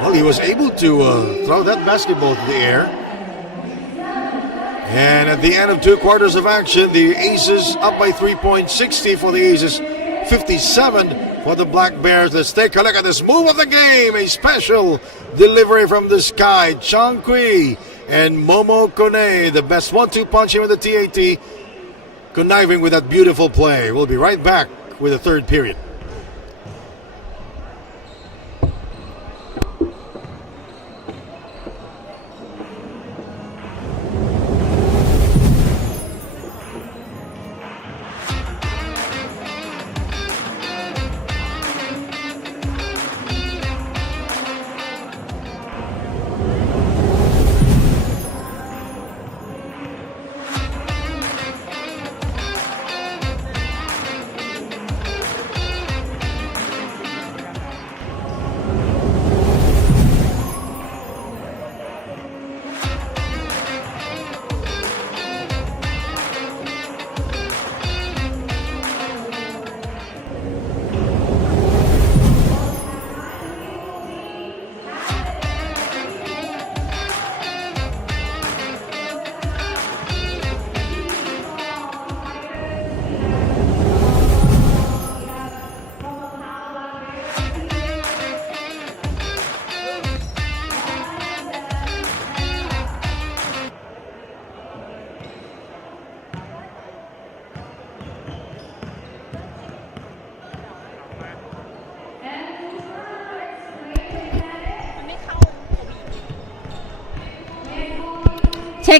Well, he was able to throw that basketball to the air. And at the end of 2 quarters of action, the Aces up by 3 points, 60 for the Aces, 57 for the Black Bears. Let's take a look at this move of the game. A special delivery from the sky. Chong Kui and Momo Kone, the best 1-2 punch here with the TAT, conniving with that beautiful play. We'll be right back with the third period.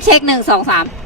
ช็ค1 2 3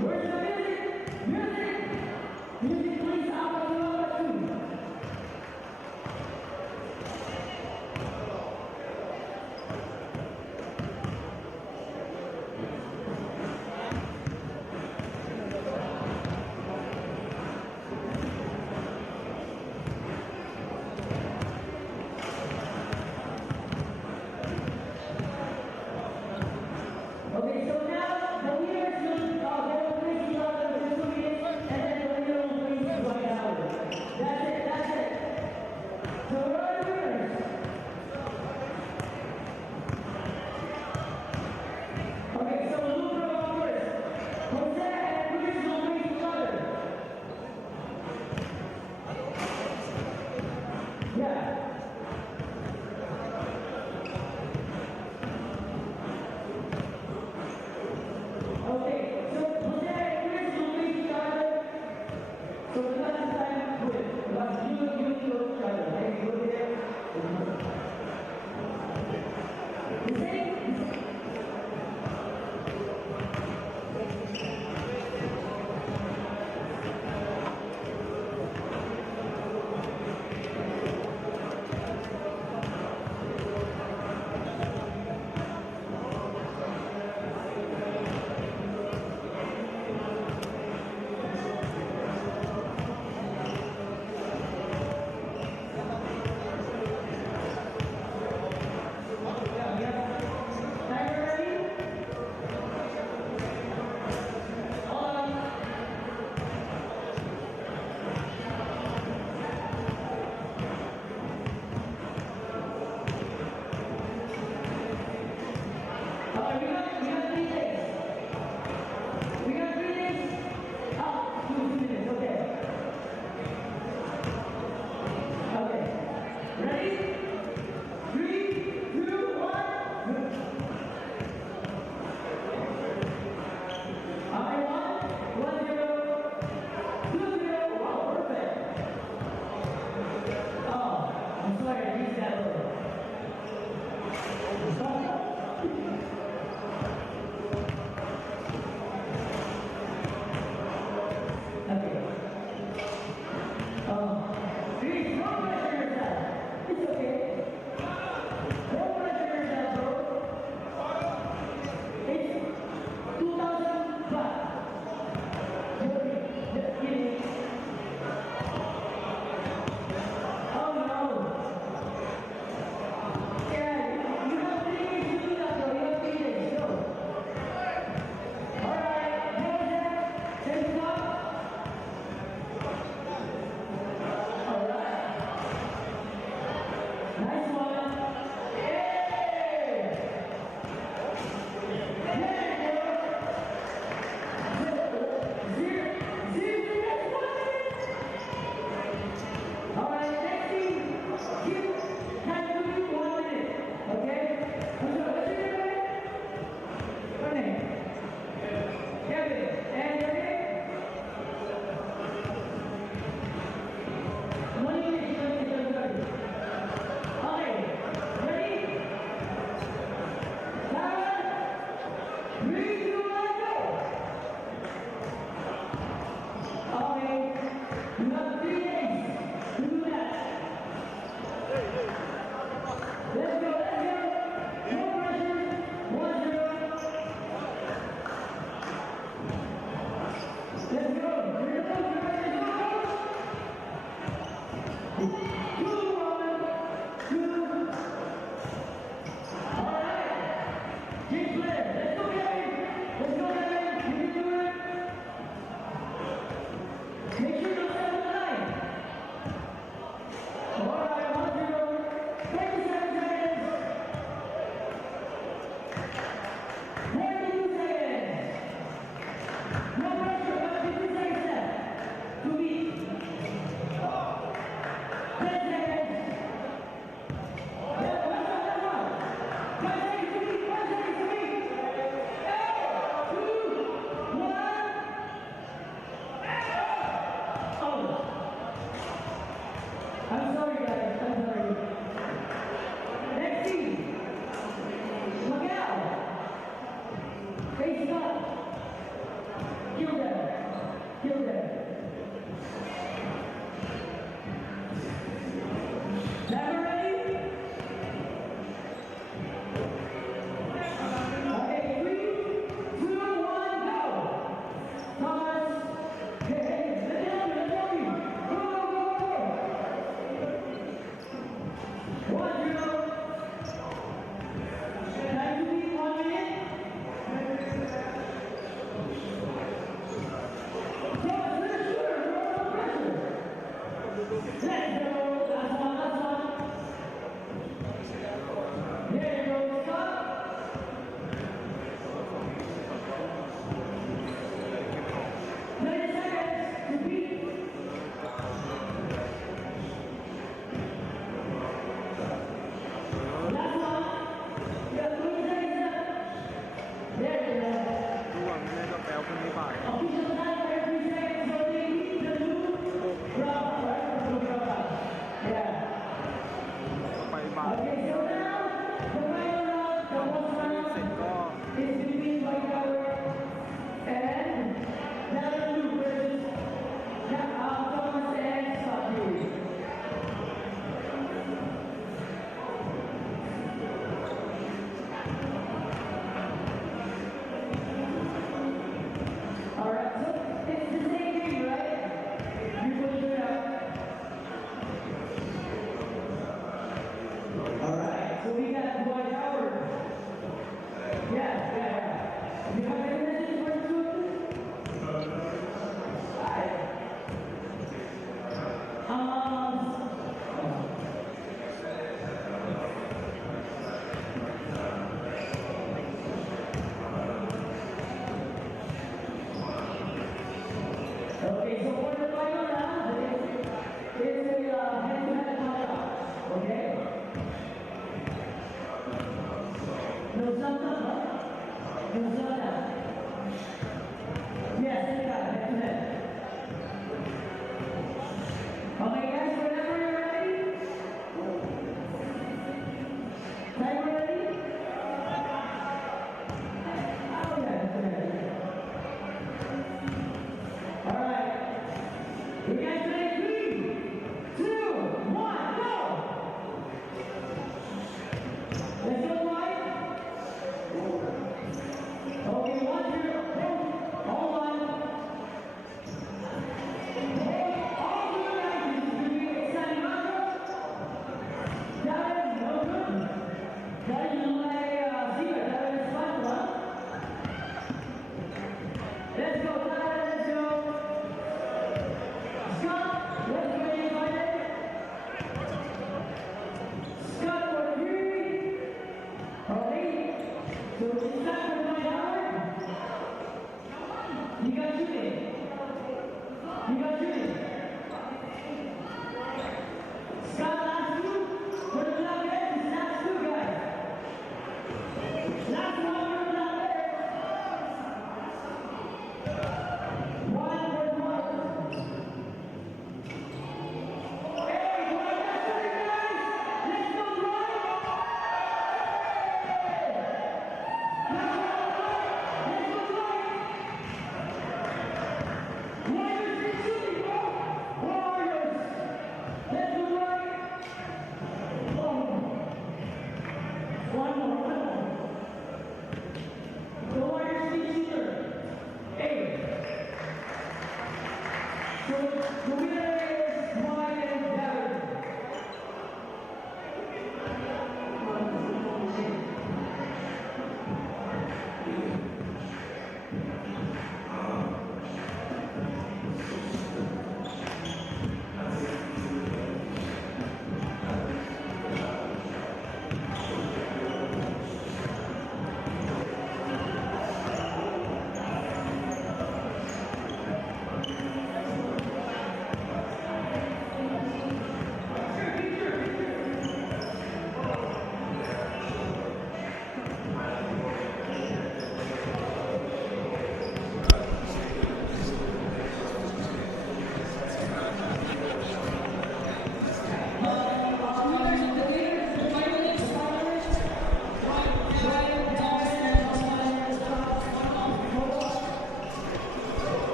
Where's the music? Music! Music, please, out of the number 2. Okay, so now the winners will go face each other for 2 minutes, and then the winner will face 1 hour. That's it, that's it. So where are the winners? Okay, so Luke will go first. Jose and Chris will face each other. Yeah. Okay, so Jose and Chris will face each other. So the last time with but you know each other. Hey, go there. The same. Timer ready? We got 3 days. We got 3 days. 2 minutes, okay. Okay. Ready? 3, 2, 1. Okay, 1, 0, 2, 0. Wow, perfect. Oh, I'm sorry, I missed that word. Okay. Please, don't pressure yourself. It's okay. Don't pressure yourself, bro. It's 2,000 baht. Just kidding. Oh no. Yeah, you have 3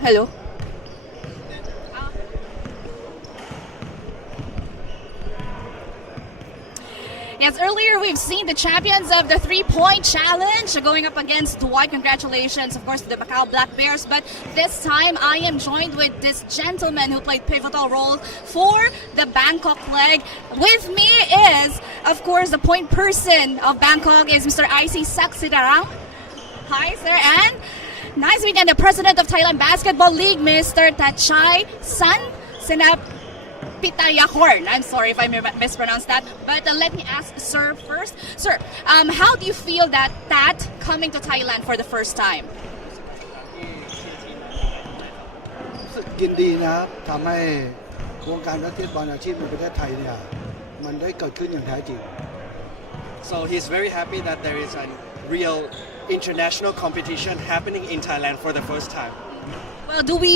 Hello. Yes, earlier we've seen the champions of the three-point challenge going up against Dwight. Congratulations, of course, to the Macau Black Bears. But this time I am joined with this gentleman who played pivotal role for the Bangkok leg. With me is, of course, the point person of Bangkok is Mr. IC Saksidarang. Hi, sir. And nice meeting the president of Thailand Basketball League, Mr. Tachai San Senap Pitayahorn. I'm sorry if I mispronounced that, but let me ask Sir first. Sir, how do you feel that coming to Thailand for the first time? รู้สึกยินดีนะครับทำให้วงการบาสเกตบอลอาชีพในประเทศไทยเนี่ยมันได้เกิดขึ้นอย่างแท้จริง So he's very happy that there is a real international competition happening in Thailand for the first time. Well, do we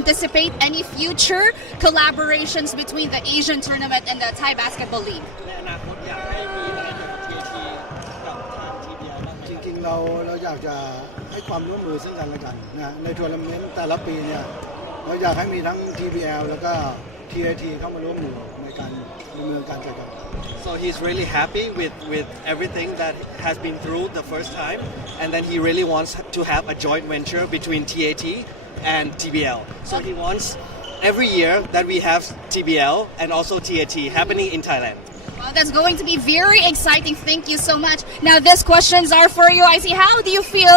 anticipate any future collaborations between the Asian Tournament and the Thai Basketball League? ในอนาคตอยากให้มีอะไรเกี่ยวกับ TAT กับทาง TBL บ้างไหม จริงๆเราอยากจะให้ความร่วมมือซึ่งกันและกันนะในทัวร์นาเมนต์แต่ละปีเนี่ยเราอยากให้มีทั้ง TBL แล้วก็ TAT เข้ามาร่วมมือในการดำเนินการจัดการ So he's really happy with everything that has been through the first time, and then he really wants to have a joint venture between TAT and TBL. So he wants every year that we have TBL and also TAT happening in Thailand. Well, that's going to be very exciting. Thank you so much. Now, these questions are for you. I see. How do you feel?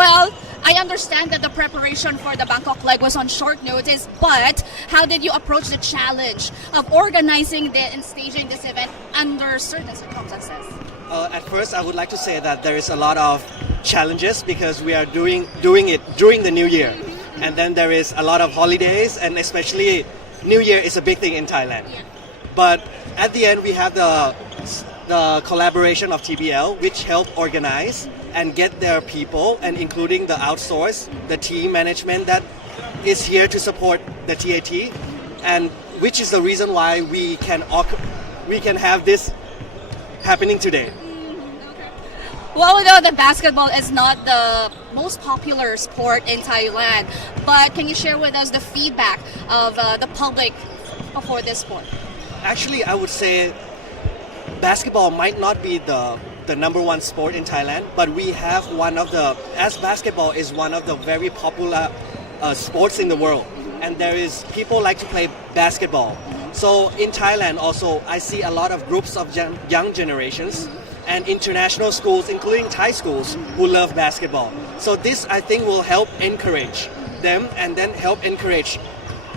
Well, I understand that the preparation for the Bangkok leg was on short notice, but how did you approach the challenge of organizing and staging this event under certain circumstances? At first, I would like to say that there is a lot of challenges because we are doing it during the New Year, and then there is a lot of holidays, and especially New Year is a big thing in Thailand. But at the end, we have the collaboration of TBL, which help organize and get their people, and including the outsource, the team management that is here to support the TAT, and which is the reason why we can have this happening today. Well, we know that basketball is not the most popular sport in Thailand, but can you share with us the feedback of the public for this sport? Actually, I would say basketball might not be the number one sport in Thailand, but we have as basketball is one of the very popular sports in the world, and there is people like to play basketball. So in Thailand also, I see a lot of groups of young generations and international schools, including Thai schools, who love basketball. So this, I think, will help encourage them and then help encourage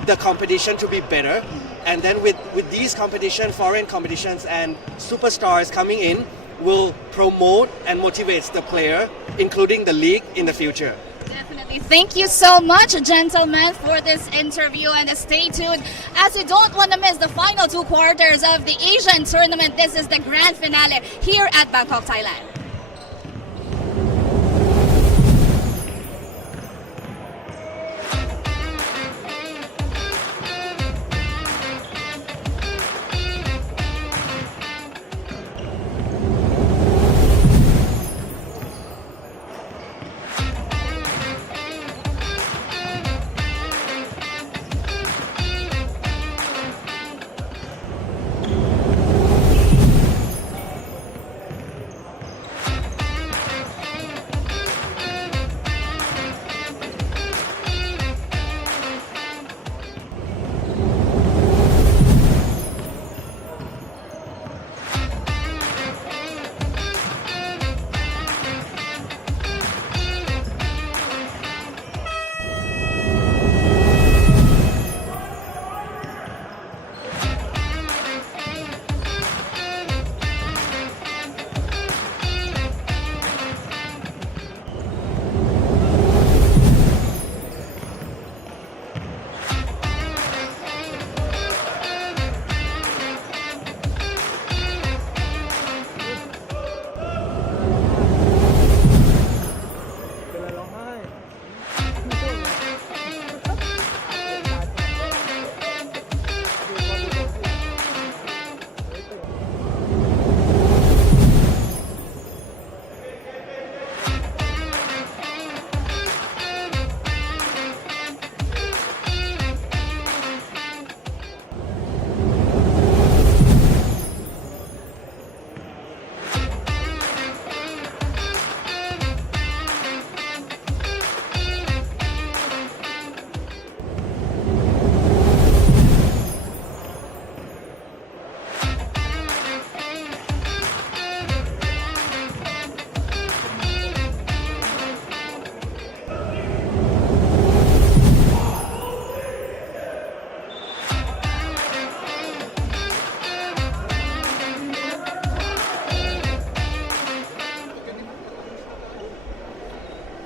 the competition to be better. And then with these foreign competitions and superstars coming in, will promote and motivate the player, including the league in the future. Definitely. Thank you so much, gentlemen, for this interview, and stay tuned as you don't want to miss the final two quarters of the Asian Tournament. This is the grand finale here at Bangkok, Thailand.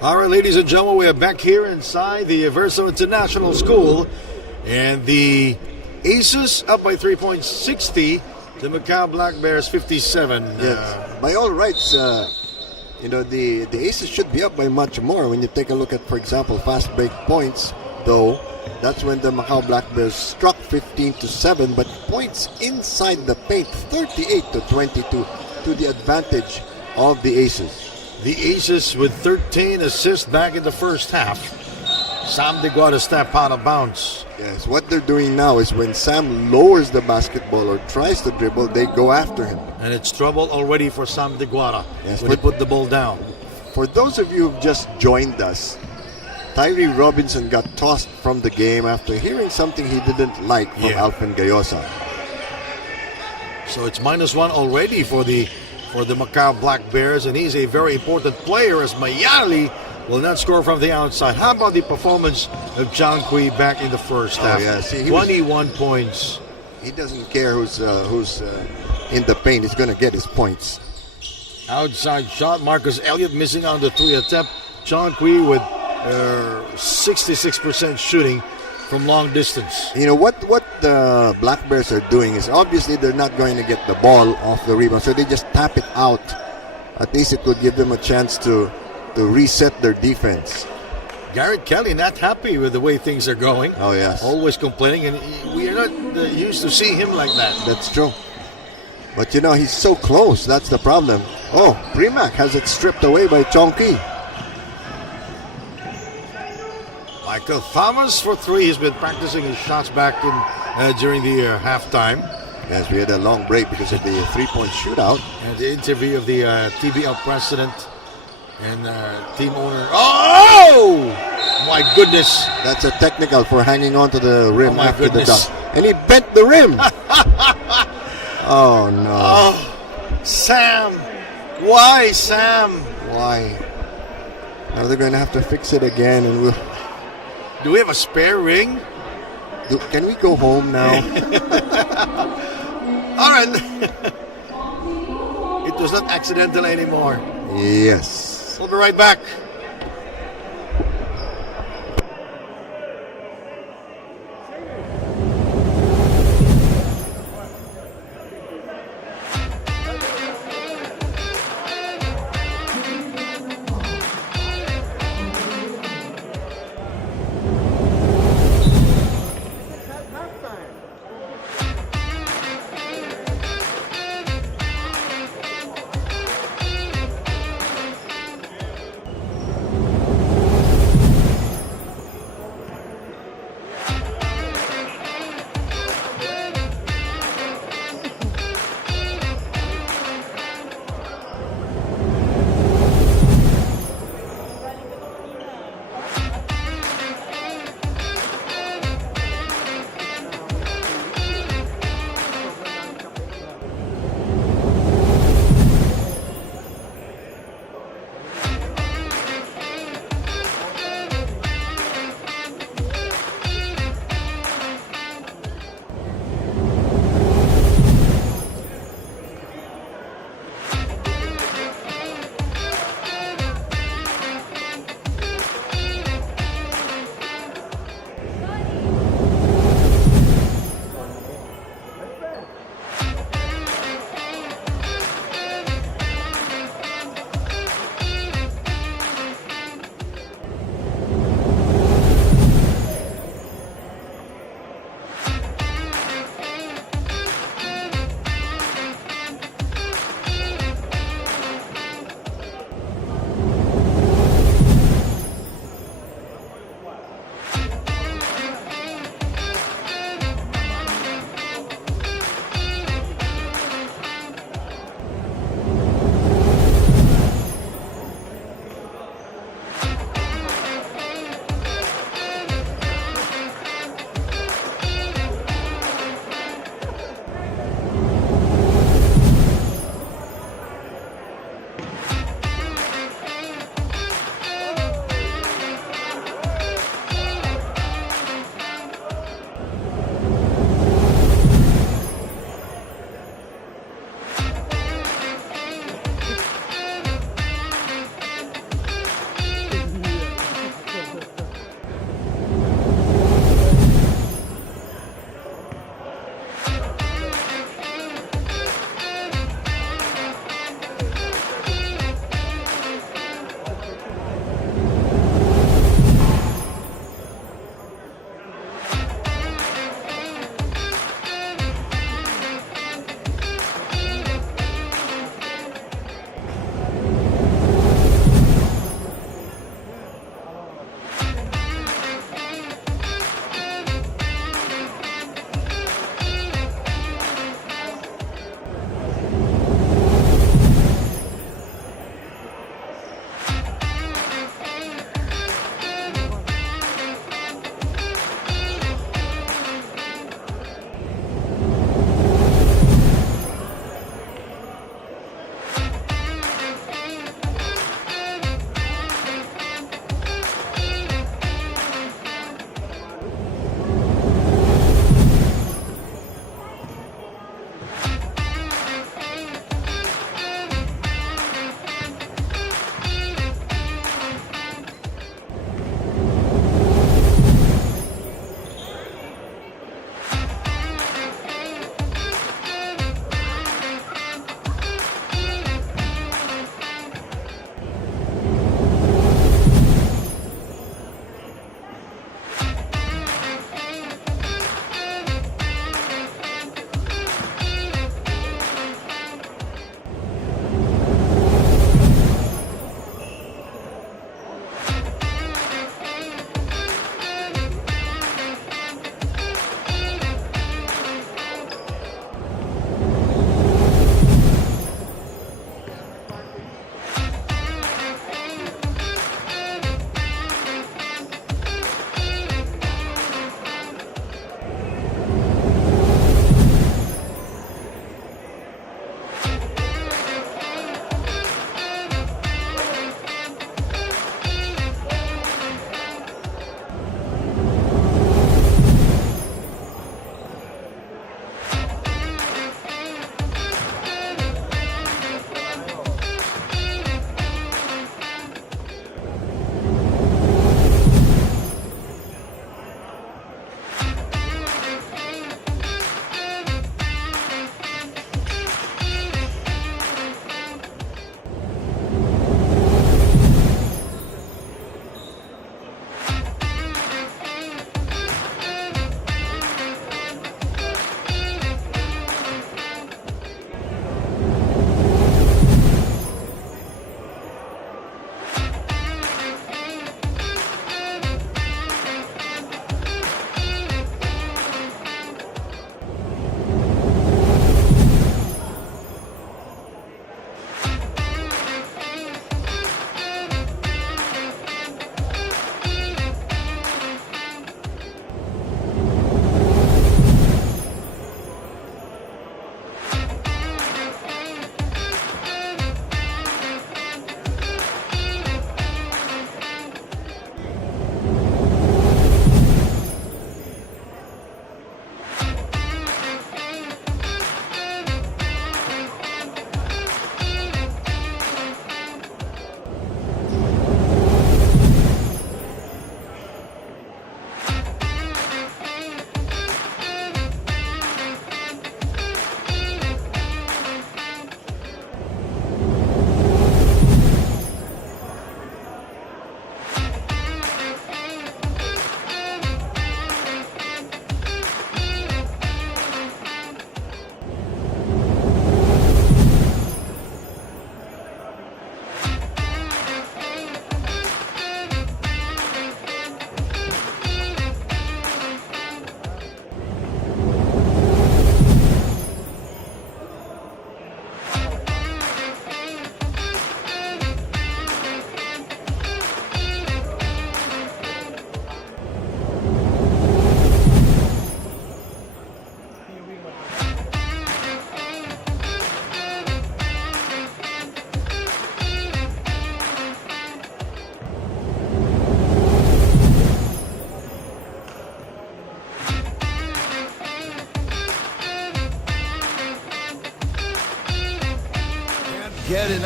All right, ladies and gentlemen, we are back here inside the Verso International School, and the Aces up by 3 points, 60. The Macau Black Bears 57. Yes. By all rights, the Aces should be up by much more. When you take a look at, for example, fast break points, though, that's when the Macau Black Bears struck 15-7, but points inside the paint, 38-22, to the advantage of the Aces. The Aces with 13 assists back in the first half. Sam Diguada step out of bounds. Yes, what they're doing now is when Sam lowers the basketball or tries to dribble, they go after him. And it's trouble already for Sam Diguada Yes, when he put the ball down. For those of you who've just joined us, Tyree Robinson got tossed from the game after hearing something he didn't like from Alvin Gayosa. So it's -1 already for the Macau Black Bears, and he's a very important player as Mayali will not score from the outside. How about the performance of John Kui back in the first half? Yeah, see, 21 points. He doesn't care who's in the paint. He's going to get his points. Outside shot, Marcus Elliott missing on the 3 attempt. John Kui with 66% shooting from long distance. You know what the Black Bears are doing is obviously they're not going to get the ball off the rebound, so they just tap it out. At least it would give them a chance to reset their defense. Garrett Kelly not happy with the way things are going. Oh yes, always complaining, and we are not used to seeing him like that. That's true. But he's so close. That's the problem. Oh, Primac has it stripped away by Chonky. Michael Thomas for 3. He's been practicing his shots back in during the halftime. Yes, we had a long break because of the 3-point shootout. And the interview of the TBL president and team owner. Oh! My goodness. That's a technical for hanging on to the rim after the dunk. And he bent the rim. Oh, no. Oh, Sam. Why, Sam? Why? Now they're going to have to fix it again. And do we have a spare ring? Can we go home now? All right. It was not accidental anymore. Yes. We'll be right back.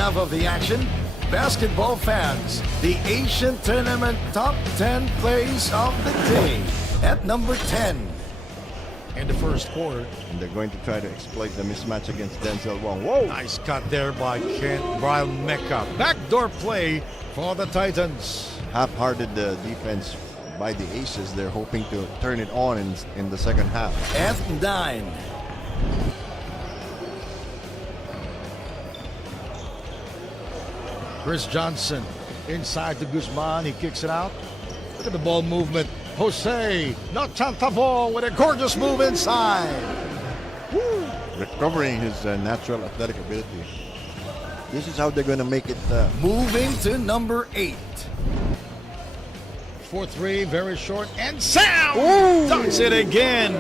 enough of the action, basketball fans, the Asian Tournament top 10 plays of the day. At number 10. In the first quarter. And they're going to try to exploit the mismatch against Denzel Wong. Whoa! Nice cut there by Brian Mecca. Backdoor play for the Titans. Half-hearted defense by the Aces. They're hoping to turn it on in the second half. At 9. Chris Johnson inside to Guzman. He kicks it out. Look at the ball movement. Jose Notantavo with a gorgeous move inside. Woo. Recovering his natural athletic ability. This is how they're going to make it. Moving to number 8. 4-3, very short, and Sam dunks it again.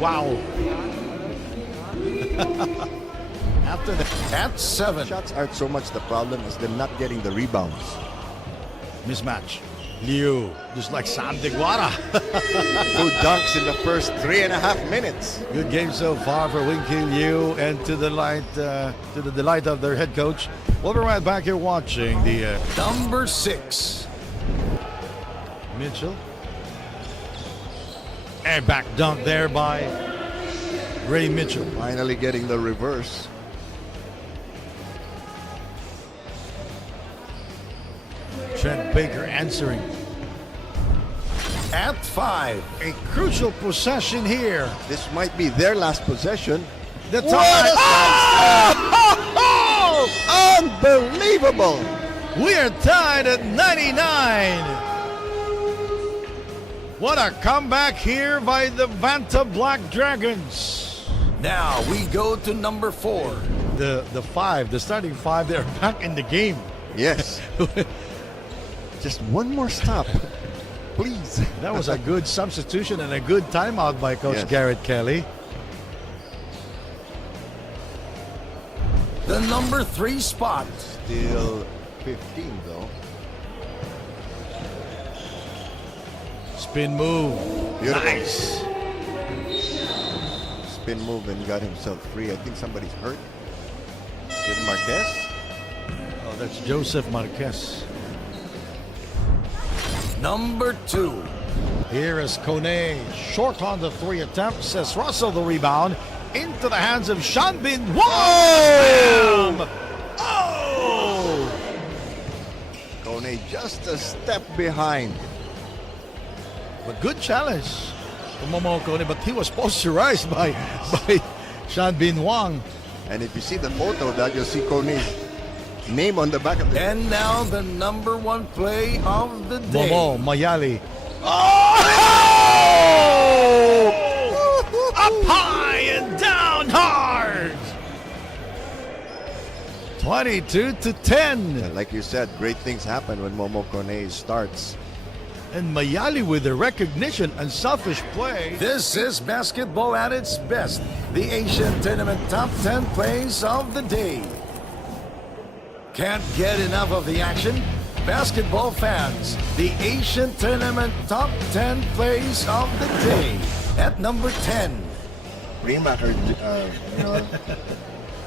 Wow. After that, at 7. Shots aren't so much the problem as them not getting the rebounds. Mismatch. Liu, just like Sam Deguara. 2 dunks in the first 3.5 minutes. Good game so far for Winky Liu, and to the delight of their head coach. We'll be right back here watching the number 6. Mitchell. And back dunk there by Ray Mitchell. Finally getting the reverse. Trent Baker answering. At 5, a crucial possession here. This might be their last possession. The What time. a Unbelievable! We are tied at 99. What a comeback here by the Vanta Black Dragons. Now we go to number 4. The 5, the starting 5, they're back in the game. Yes. Just one more stop, please. That was a good substitution and a good timeout by Coach Yes. Garrett Kelly. The number 3 spot. Still 15 though. Spin move. Beautiful. Nice. Spin move and got himself free. I think somebody's hurt. Is it Marquez? Oh, that's Joseph Marquez. Number 2. Here is Kone, short on the 3 attempt. Says Russell the rebound into the hands of Sean Bin. Whoa! Oh! Kone just a step behind. But good challenge from Momo Kone, but he was posterized by Sean Bin Wang. And if you see the photo of that, you'll see Kone's name on the back of the. And now the number 1 play of the day. Momo Mayali. Up high and down hard. 22-10. Like you said, great things happen when Momo Kone starts. And Mayali with the recognition and selfish play. This is basketball at its best. The Asian Tournament top 10 plays of the day. Can't get enough of the action? Basketball fans, the Asian Tournament top 10 plays of the day. At number 10. Prima are,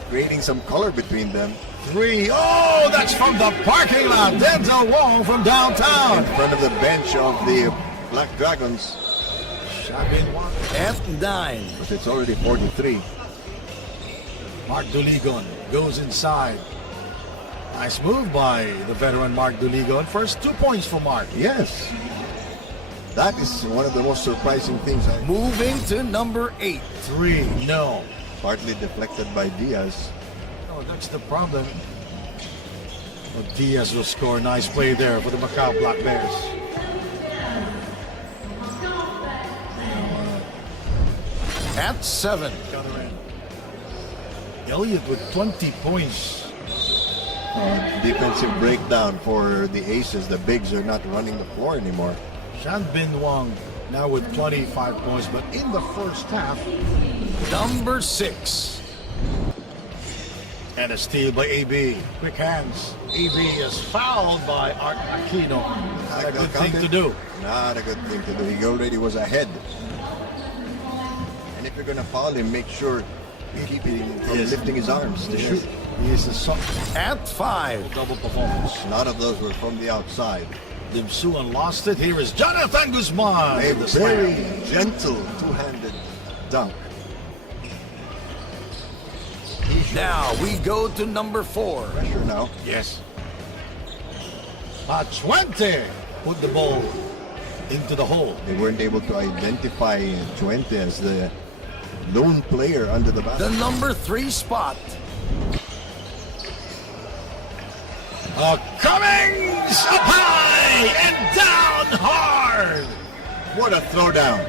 creating some color between them. 3. Oh, that's from the parking lot. Denzel Wong from downtown. In front of the bench of the Black Dragons. At 9. But it's already 43. Mark Duligon goes inside. Nice move by the veteran Mark Duligon. First 2 points for Mark. Yes. That is one of the most surprising things. Moving to number 8. 3. No. Partly deflected by Diaz. Oh, that's the problem. Oh, Diaz will score. Nice play there for the Macau Black Bears. At 7. Elliott with 20 points. Defensive breakdown for the Aces. The bigs are not running the floor anymore. Shan Bin Wong now with 25 points, but in the first half, number 6. And a steal by AB. Quick hands. AB is fouled by Art Aquino. Not a good thing to do. Not a good thing to do. He already was ahead. And if you're gonna foul him, make sure you keep him from lifting his arms to shoot. He is a At 5. double performance. A lot of those were from the outside. Lim Suan lost it. Here is Jonathan Guzman. A The very slam. gentle two-handed dunk. Now we go to number 4. Pressure now. Yes. Chuente put the ball into the hole. They weren't able to identify Chuente as the lone player under the The basket. number 3 spot. Cummings up high and down hard. What a throwdown.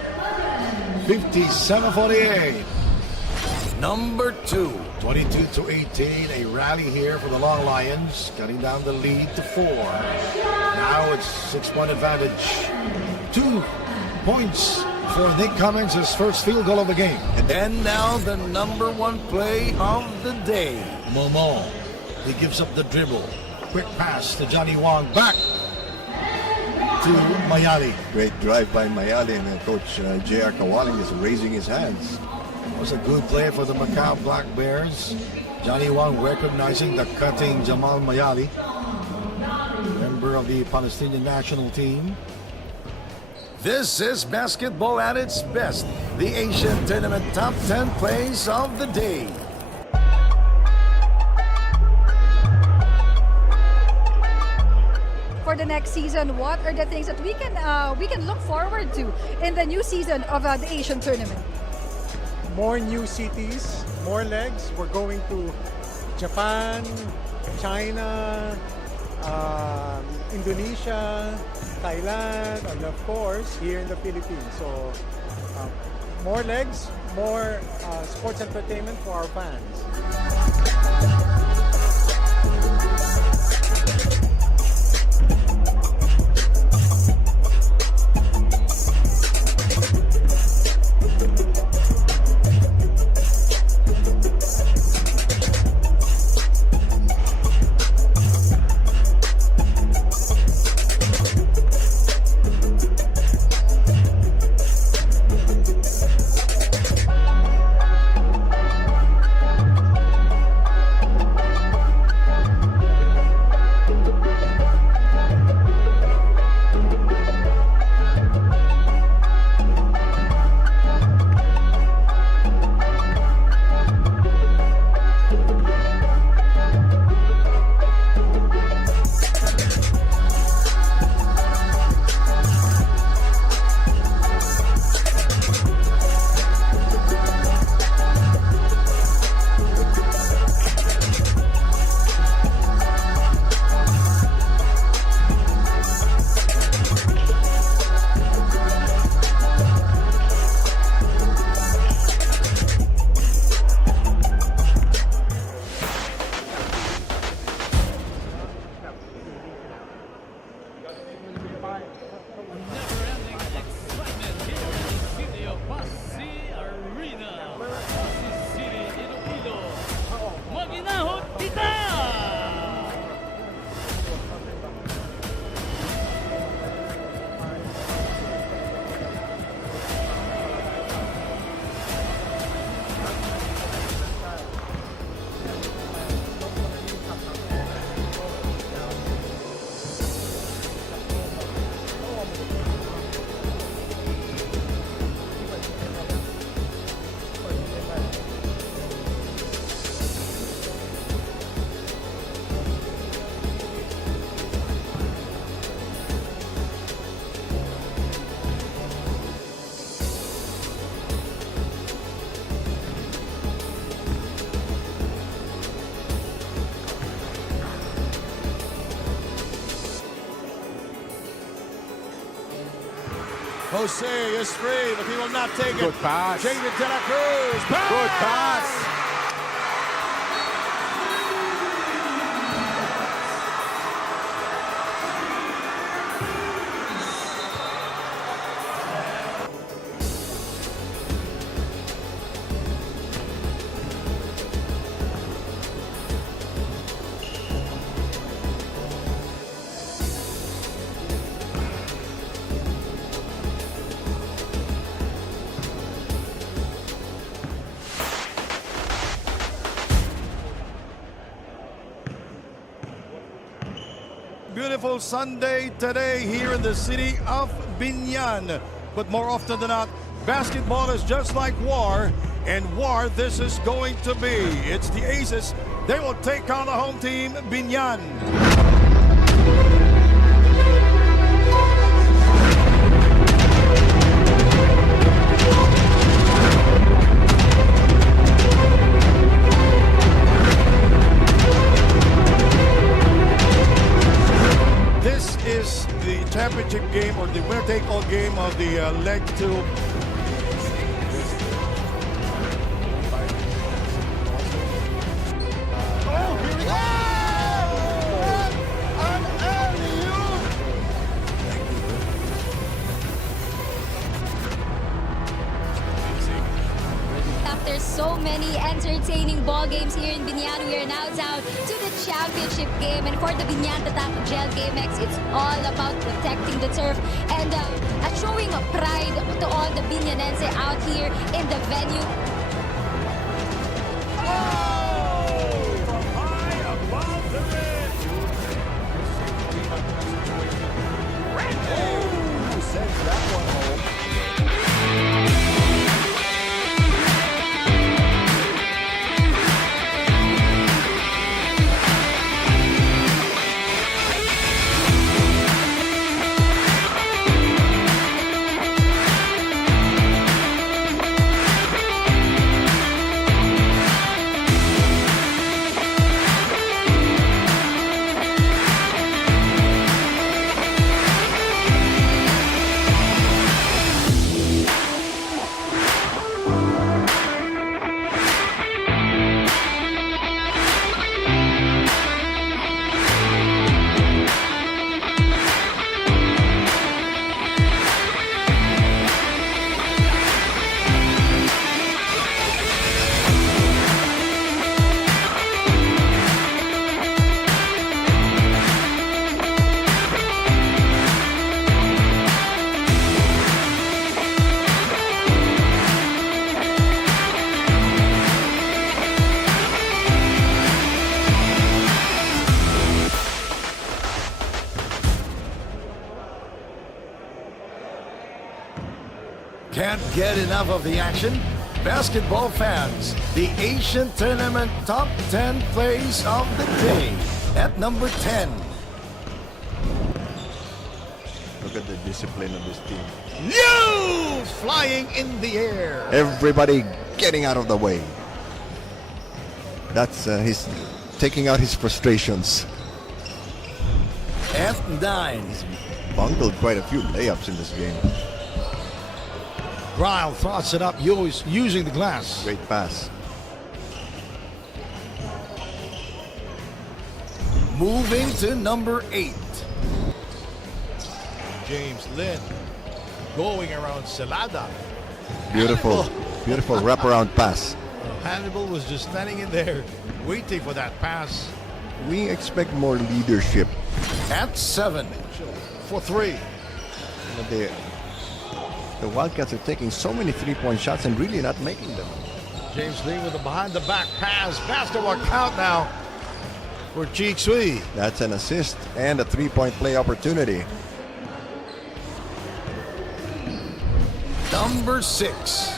57-48. Number 2. 22-18. A rally here for the Long Lions, cutting down the lead to 4. Now it's 6-point advantage. 2 points for Nick Cummings, his first field goal of the game. And now the number 1 play of the day. Momo, he gives up the dribble. Quick pass to Johnny Wong, back to Mayali. Great drive by Mayali, and Coach J.R. Kawaling is raising his hands. It was a good play for the Macau Black Bears. Johnny Wong recognizing the cutting Jamal Mayali, member of the Palestinian national team. This is basketball at its best. The Asian Tournament Top 10 Plays of the Day. For the next season, what are the things that we can look forward to in the new season of the Asian Tournament? More new cities, more legs. We're going to Japan, China, Indonesia, Thailand, and of course here in the Philippines. So more legs, more sports entertainment for our fans. Jose is free, but he will not take it. Good pass. David De La Cruz. Pass! Good pass. beautiful Sunday today here in the city of Binyan. But more often than not, basketball is just like war, and war this is going to be. It's the Aces. They will take on the home team, Binyan. This is the championship game, or the winner-take-all game of the leg 2. After so many entertaining ball games here in Binyan, we are now down to the championship game. And for the Binyan Tatak Gel GameX, it's all about protecting the turf and showing a pride to all the Binyanense out here in the venue. From high above the ridge. Who sends that one home? Can't get enough of the action? Basketball fans, the Asian Tournament Top 10 Plays of the Day. At number 10. Look at the discipline of this team. New flying in the air. Everybody getting out of the way. That's he's taking out his frustrations. At 9. He's bungled quite a few layups in this game. Ryle throws it up, using the glass. Great pass. Moving to number 8. James Lin going around Salada. Beautiful, beautiful wraparound pass. Hannibal was just standing in there waiting for that pass. We expect more leadership. At 7 for 3. But the Wildcats are taking so many three-point shots and really not making them. James Lee with a behind-the-back pass. Basketball count now for Cheek Sui. That's an assist and a three-point play opportunity. Number 6.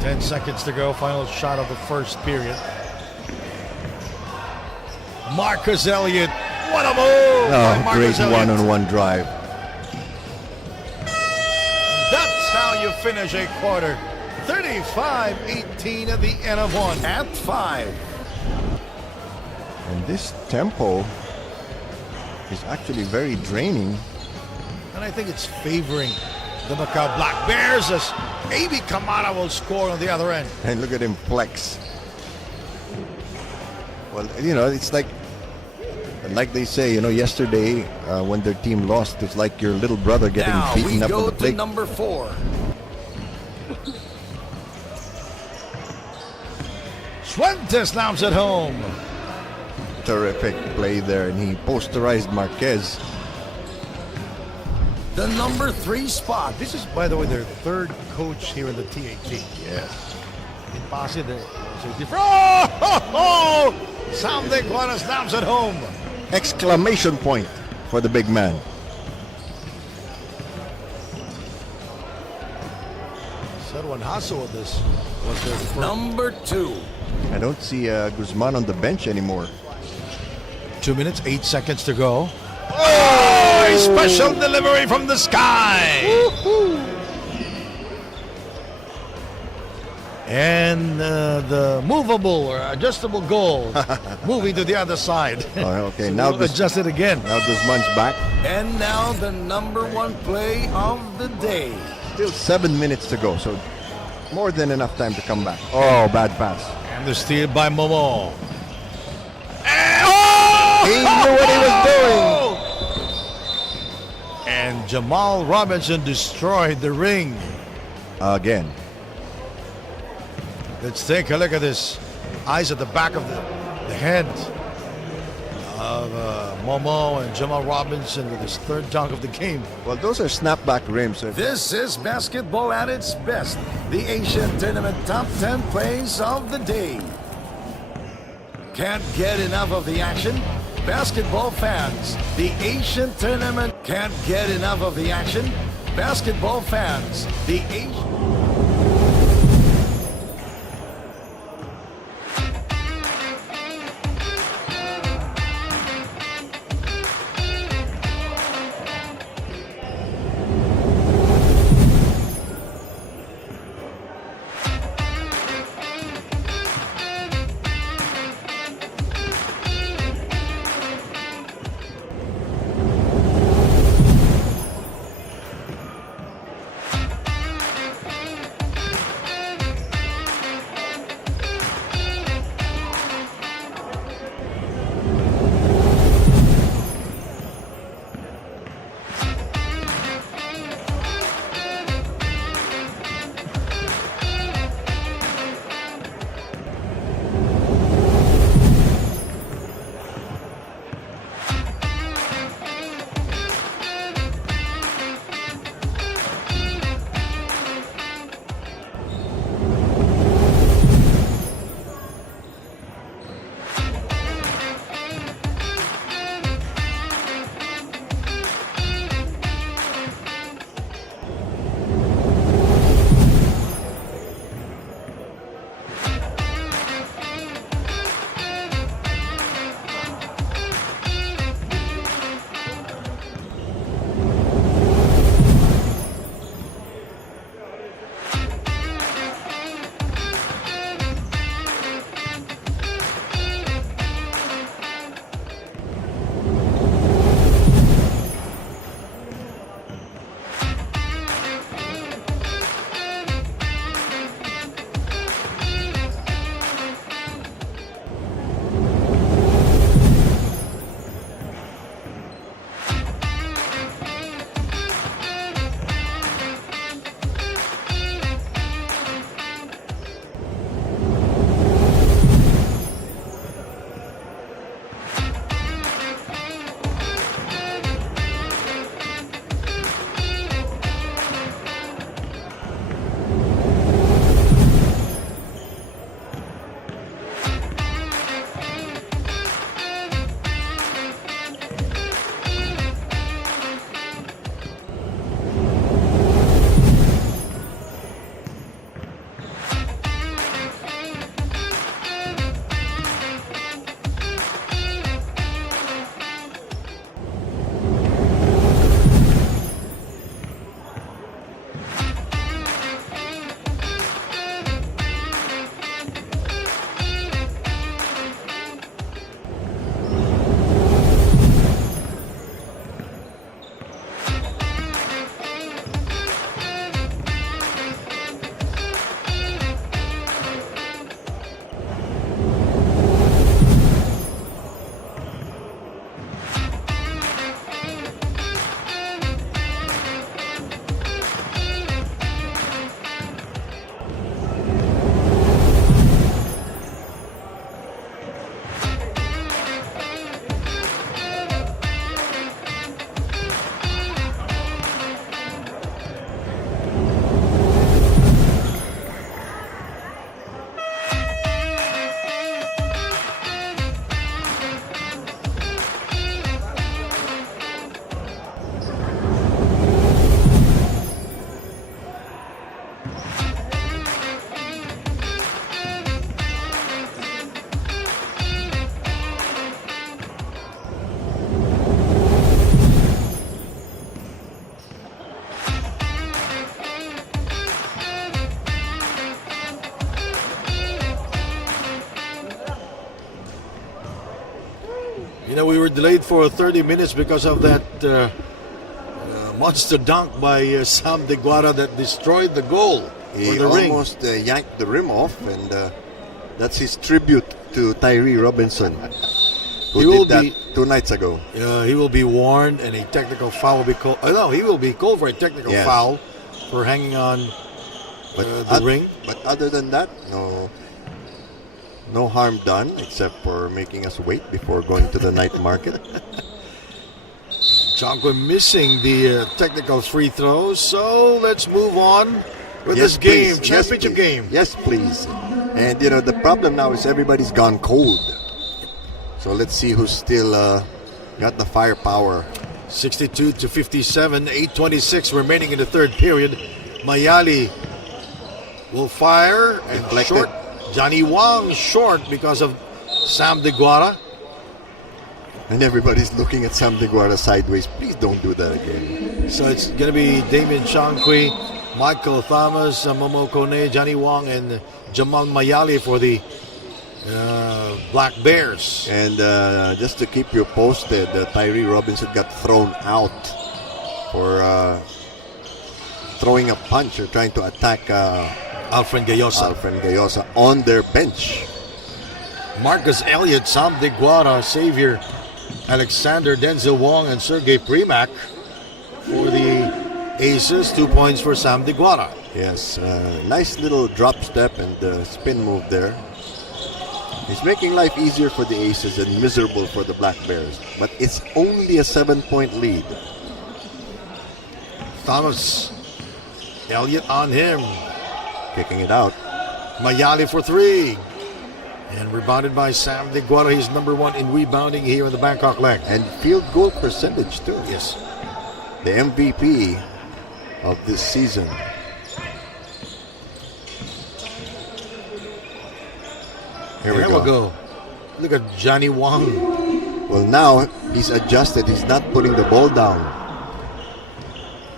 10 seconds to go. Final shot of the first period. Marcus Elliott. What a move! by Oh, Marcus great Elliott. one-on-one drive. That's how you finish a quarter. 35-18 at the end of one. At 5. And this tempo is actually very draining. And I think it's favoring the Macau Black Bears as maybe Kamara will score on the other end. And look at him flex. Well, you know, it's like they say, you know, yesterday when their team lost, it's like your little brother getting Now we beaten up on go the to plate. number 4. Fuentes slams it home. Terrific play there, and he posterized Marquez. The number 3 spot. This is, by the way, their third coach here in the TAT. Yes. In Pasig, oh! Sam De Guana slams it home. Exclamation point. for the big man. Serwan Hasso with this was their number 2. I don't see Guzman on the bench anymore. 2 minutes, 8 seconds to go. Oh, a special delivery from the sky. And the movable or adjustable goal moving to the other side. Oh, okay, So now we'll adjust it again. Now Guzman's back. And now the number 1 play of the day. Still 7 minutes to go, so more than enough time to come back. Oh, bad pass. And the steal by Momo. He knew what he was doing. And Jamal Robinson destroyed the ring. Again. Let's take a look at this. Eyes at the back of the head of Momo and Jamal Robinson with his 3rd dunk of the game. Well, those are snapback rims. This is basketball at its best. The Asian Tournament top 10 plays of the day. Can't get enough of the action? Basketball fans, the Asian Tournament can't get enough of the action? Basketball fans, the Asian... You know, we were delayed for 30 minutes because of that monster dunk by Sam De Guara that destroyed the goal. He the ring. almost yanked the rim off, and that's his tribute to Tyree Robinson, He who will did that be- 2 nights ago. He will be warned, and a technical foul will be called. No, he will be called for a technical Yes. foul for hanging on But the ring. But other than that, no harm done except for making us wait before going to the night market. Chanko missing the technical free throws, so let's move on with Yes, this game, please. Yes, championship please. game. Yes, please. And the problem now is everybody's gone cold. So let's see who's still got the firepower. 62 to 57, 8:26 remaining in the third period. Mayali will fire and Deflected. short. Johnny Wang short because of Sam De Guara. And everybody's looking at Sam De Guara sideways. Please don't do that again. So it's going to be Damien Changqui, Michael Thomas, Momo Kone, Johnny Wang, and Jamal Mayali for the Black Bears. And just to keep you posted, Tyree Robinson got thrown out for throwing a punch or trying to attack Alfred Gayosa. Alfred Gayosa on their bench. Marcus Elliott, Sam De Guara, Xavier Alexander, Denzel Wong, and Sergey Primak for the Aces. 2 points for Sam De Guara. Yes, nice little drop step and spin move there. He's making life easier for the Aces and miserable for the Black Bears. But it's only a 7-point lead. Thomas, Elliott on him. Kicking it out. Mayali for 3. And rebounded by Sam De Guara. He's number 1 in rebounding here in the Bangkok leg. And field goal percentage too. Yes. The MVP of this season. Here we There go. we go. Look at Johnny Wang. Well, now he's adjusted. He's not putting the ball down.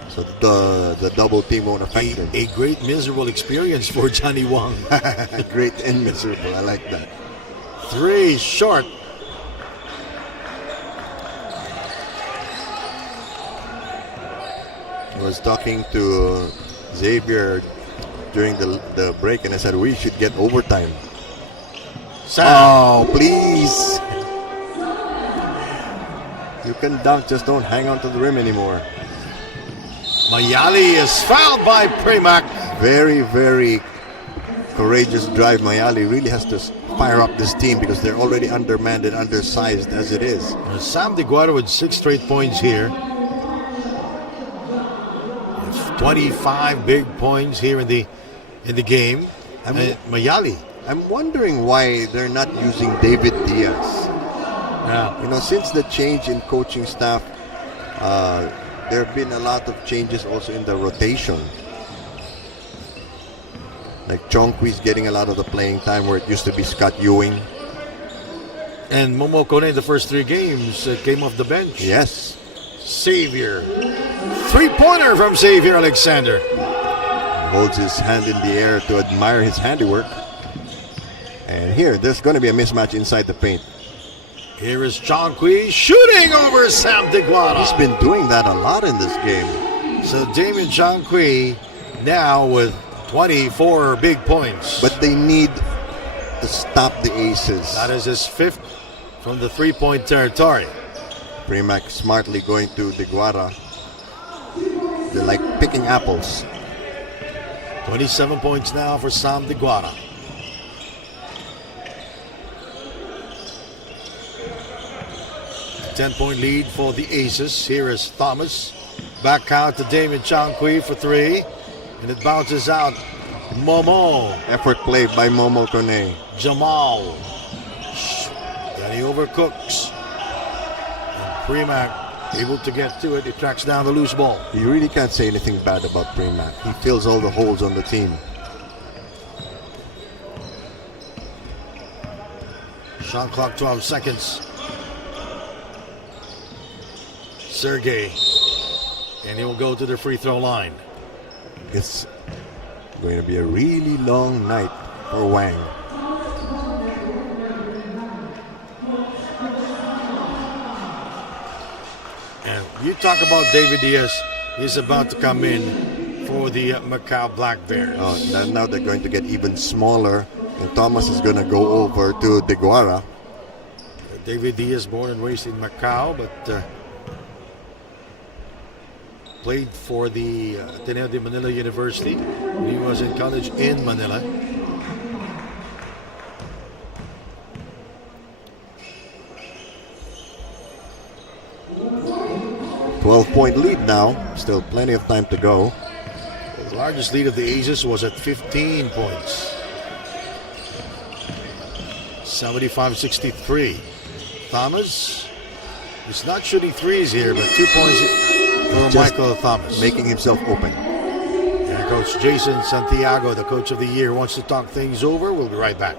So the double team won't affect him. A great miserable experience for Johnny Wang. Great and miserable. I like that. 3 short. I was talking to Xavier during the break, and I said we should get overtime. Sam. Oh, please! You can dunk, just don't hang on to the rim anymore. Mayali is fouled by Primak. Very, very courageous drive. Mayali really has to fire up this team because they're already undermanned and undersized as it is. Sam De Guara with 6 straight points here. 25 big points here in the game. Mayali. I'm wondering why they're not using David Diaz. Yeah. Since the change in coaching staff, there have been a lot of changes also in the rotation. Like Chongqui's getting a lot of the playing time where it used to be Scott Ewing. And Momo Kone, the first 3 games, came off the bench. Yes. Xavier. 3-pointer from Xavier Alexander. Holds his hand in the air to admire his handiwork. And here, there's going to be a mismatch inside the paint. Here is Chongqui shooting over Sam De Guara. He's been doing that a lot in this game. So Damien Chongqui now with 24 big points. But they need to stop the Aces. That is his 5th from the 3-point territory. Primak smartly going to De Guara. They're like picking apples. 27 points now for Sam De Guara. A 10-point lead for the Aces. Here is Thomas. Back out to Damien Chongqui for 3. And it bounces out. Momo. Effort play by Momo Kone. Jamal. And he overcooks. And Primak able to get to it. He tracks down the loose ball. You really can't say anything bad about Primak. He fills all the holes on the team. Shot clock 12 seconds. Sergey. And he will go to the free throw line. It's going to be a really long night for Wang. You talk about David Diaz. He's about to come in for the Macau Black Bears. Oh, now they're going to get even smaller, and Thomas is going to go over to Deguara. David Diaz, born and raised in Macau, but played for the Ateneo de Manila University. He was in college in Manila. .12 lead now. Still plenty of time to go. The largest lead of the Aces was at 15 points. 75-63. Thomas is not shooting threes here, but 2 points for Michael Thomas. Making himself open. And Coach Jason Santiago, the coach of the year, wants to talk things over. We'll be right back.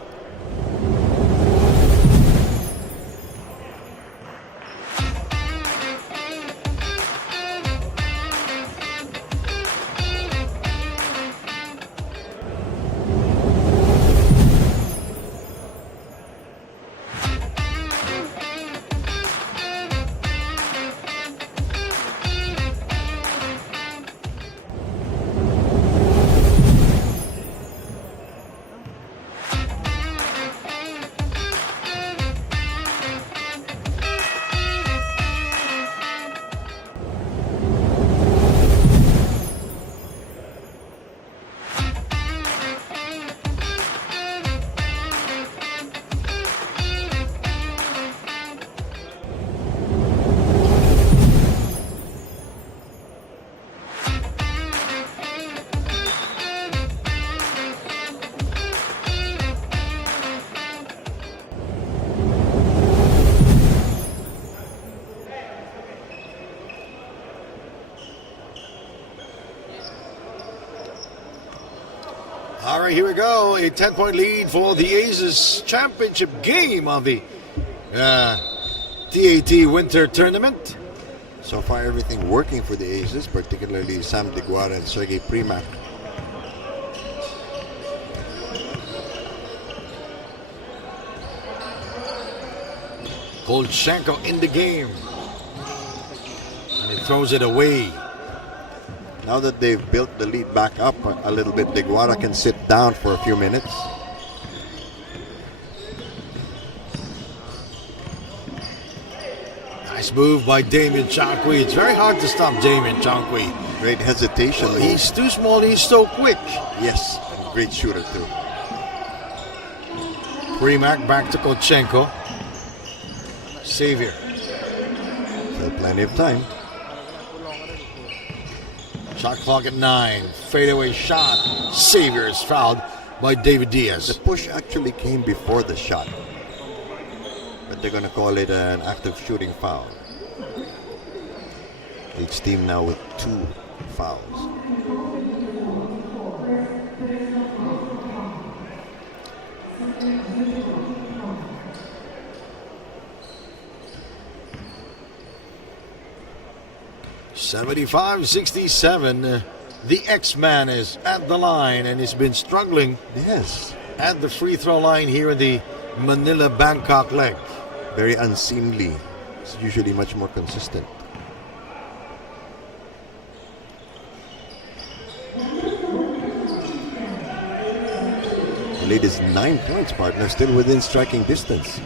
All right, here we go. A 10-point lead for the Aces championship game of the TAT Winter Tournament. So far, everything working for the Aces, particularly Sam Deguara and Sergey Primak. Kolchenko in the game. And he throws it away. Now that they've built the lead back up a little bit, Deguara can sit down for a few minutes. Nice move by Damien Chankwi. It's very hard to stop Damien Chankwi. Great hesitation. Well, he's too small, he's so quick. Yes, and great shooter too. Primak back to Kolchenko. Xavier. So plenty of time. Shot clock at 9. Fadeaway shot. Xavier is fouled by David Diaz. The push actually came before the shot, but they're going to call it an active shooting foul. Each team now with 2 fouls. $75-67. The X-Man is at the line and he's been struggling. Yes. At the free throw line here in the Manila-Bangkok leg. Very unseemly. It's usually much more consistent. The lead is 9 points, partner. Still within striking distance.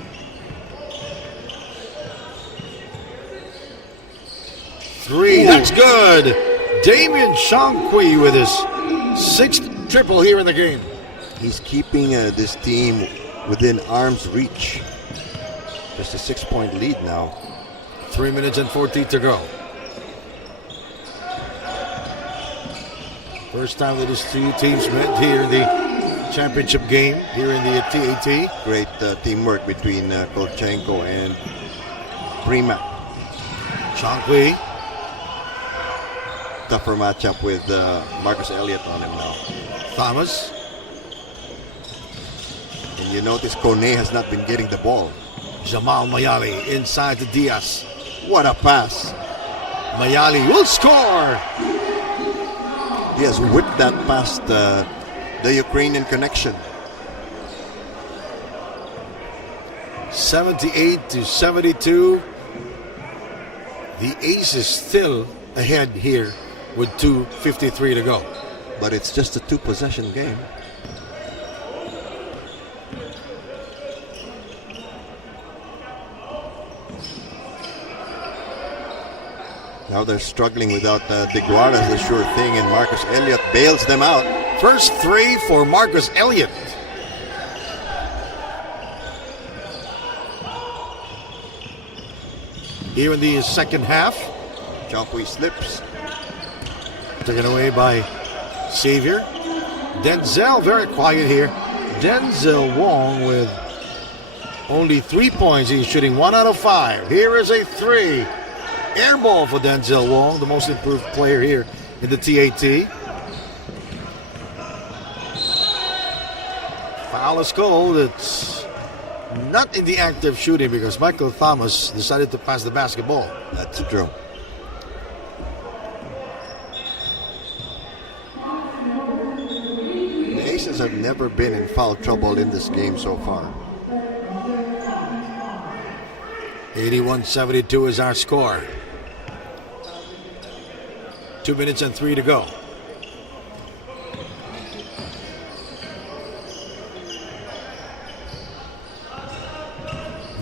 Three, that's good. Damien Chankwi with his 6th triple here in the game. He's keeping this team within arm's reach. Just a 6-point lead now. 3 minutes and 40 to go. First time that these two teams met here in the championship game here in the TAT. Great teamwork between Kolchenko and Primak. Chankwi. Tougher matchup with Marcus Elliott on him now. Thomas. And you notice Kone has not been getting the ball. Jamal Mayali inside to Diaz. What a pass. Mayali will score. Diaz whipped that past the Ukrainian connection. 78-72. The Aces still ahead here with 2:53 to go. But it's just a two-possession game. Now they're struggling without DeGuara as a sure thing, and Marcus Elliott bails them out. First three for Marcus Elliott. Here in the second half. Chokwe slips. Taken away by Xavier. Denzel very quiet here. Denzel Wong with only 3 points. He's shooting 1 out of 5. Here is a three. Air ball for Denzel Wong, the most improved player here in the TAT. Foul is called. It's not in the act of shooting because Michael Thomas decided to pass the basketball. That's true. The Aces have never been in foul trouble in this game so far. 81-72 is our score. 2 minutes and 3 to go.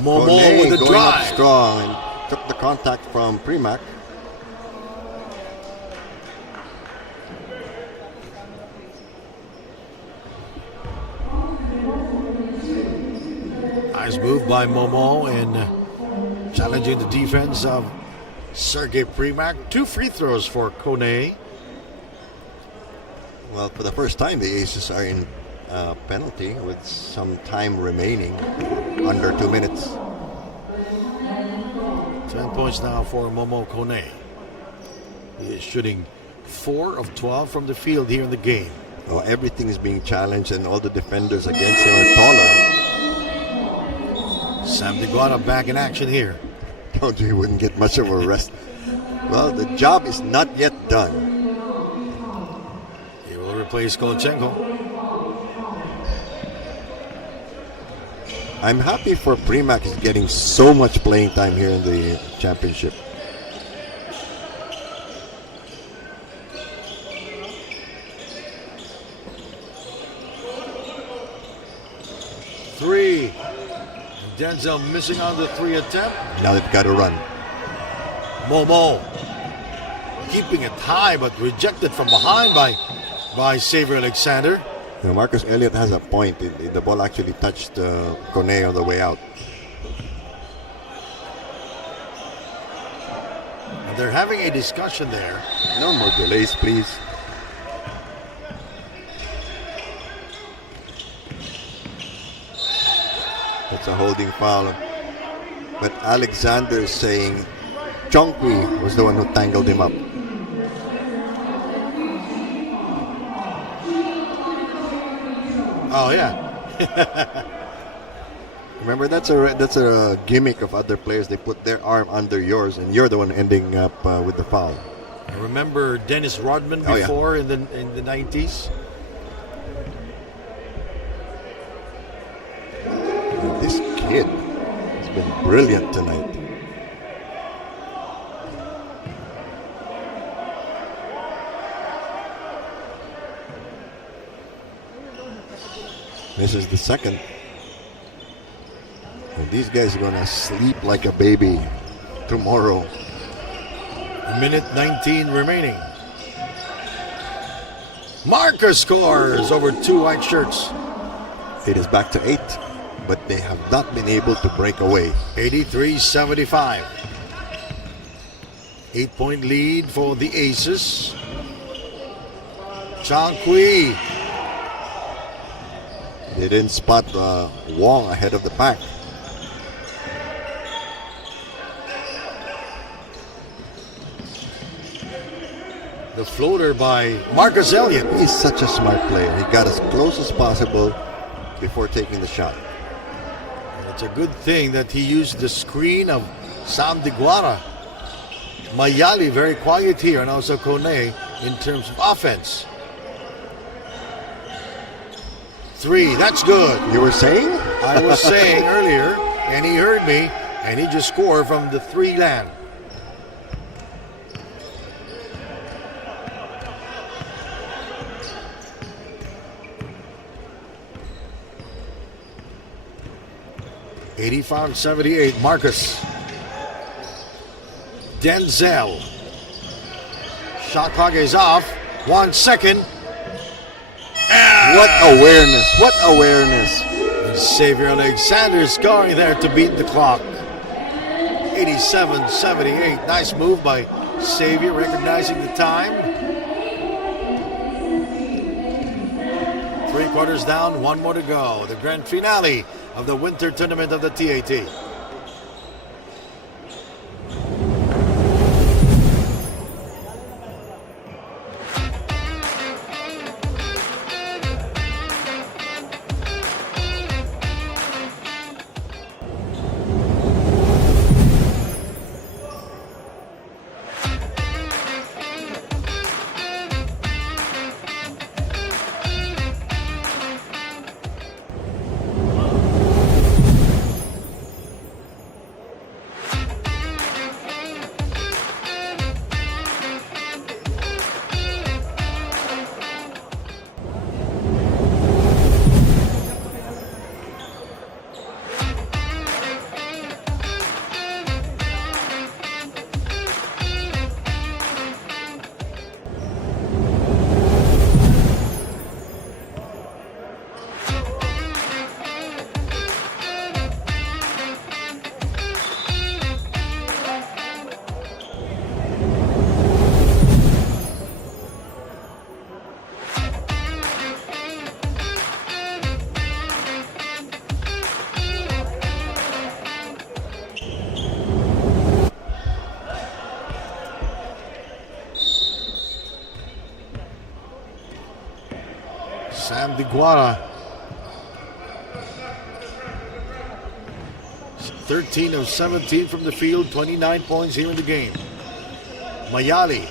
Momo Kone with the going up drive. strong and took the contact from Premack. Nice move by Momo in challenging the defense of Sergei Premack. 2 free throws for Kone. Well, for the first time, the Aces are in penalty with some time remaining, under 2 minutes. 10 points now for Momo Kone. He is shooting 4 of 12 from the field here in the game. Well, everything is being challenged, and all the defenders against him are taller. Sam DeGuara back in action here. Told you he wouldn't get much of a rest. Well, the job is not yet done. He will replace Kolchenko. I'm happy for Premack is getting so much playing time here in the championship. Three. Denzel missing on the 3 attempt. Now they've got to run. Momo keeping it high but rejected from behind by Xavier Alexander. Now Marcus Elliott has a point. The ball actually touched Kone on the way out. And they're having a discussion there. No more delays, please. It's a holding foul. But Alexander is saying Chokwe was the one who tangled him up. Oh yeah. Remember, that's a gimmick of other players. They put their arm under yours, and you're the one ending up with the foul. I remember Dennis Rodman before in the 90s. This kid has been brilliant tonight. This is the second. And these guys are going to sleep like a baby tomorrow. A minute 19 remaining. Marcus scores over 2 white shirts. It is back to 8, but they have not been able to break away. 83-75. 8-point lead for the Aces. Chokwe. They didn't spot Wong ahead of the pack. The floater by Marcus Elliott. He's such a smart player. He got as close as possible before taking the shot. It's a good thing that he used the screen of Sam DeGuara. Mayali very quiet here, and also Kone in terms of offense. 3, that's good. You were saying? I was saying earlier, and he heard me, and he just scored from the 3 land. 85-78, Marcus. Denzel. Shot clock is off. 1 second. What awareness! What awareness! And Xavier Alexander scoring there to beat the clock. 87-78. Nice move by Xavier, recognizing the time. 3 quarters down, 1 more to go. The grand finale of the winter tournament of the TAT. Sam DeGuara. 13 of 17 from the field, 29 points here in the game. Mayali.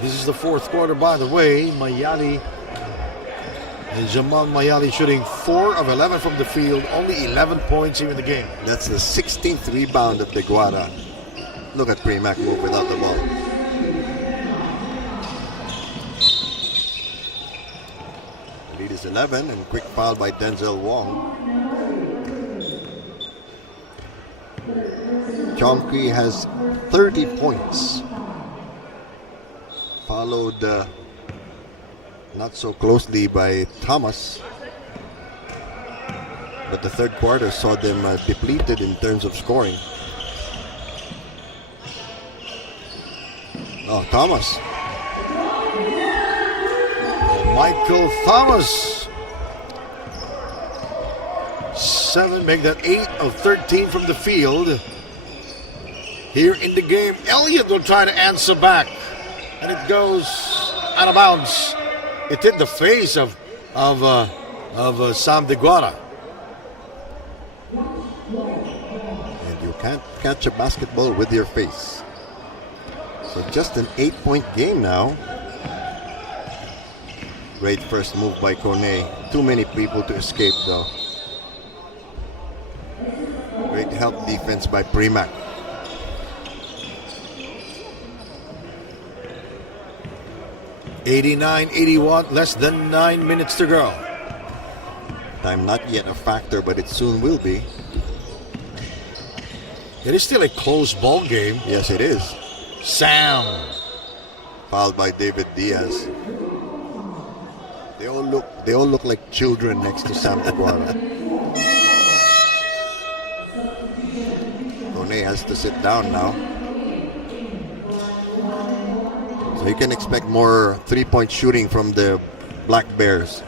This is the 4th quarter, by the way. Mayali and Jamal Mayali shooting 4 of 11 from the field, only 11 points here in the game. That's the 16th rebound of DeGuara. Look at Premac move without the ball. Lead is 11 and quick foul by Denzel Wong. Chomky has 30 points. Followed not so closely by Thomas. But the 3rd quarter saw them depleted in terms of scoring. Oh, Thomas. Michael Thomas. 7, make that 8 of 13 from the field. Here in the game, Elliott will try to answer back. And it goes out of bounds. It hit the face of Sam DeGuara. And you can't catch a basketball with your face. So just an 8-point game now. Great first move by Kone. Too many people to escape though. Great help defense by Premac. $89-81, less than 9 minutes to go. Time not yet a factor, but it soon will be. It is still a close ball game. Yes, it is. Sam. Fouled by David Diaz. They all look like children next to Sam DeGuara. Kone has to sit down now. So you can expect more 3-point shooting from the Black Bears.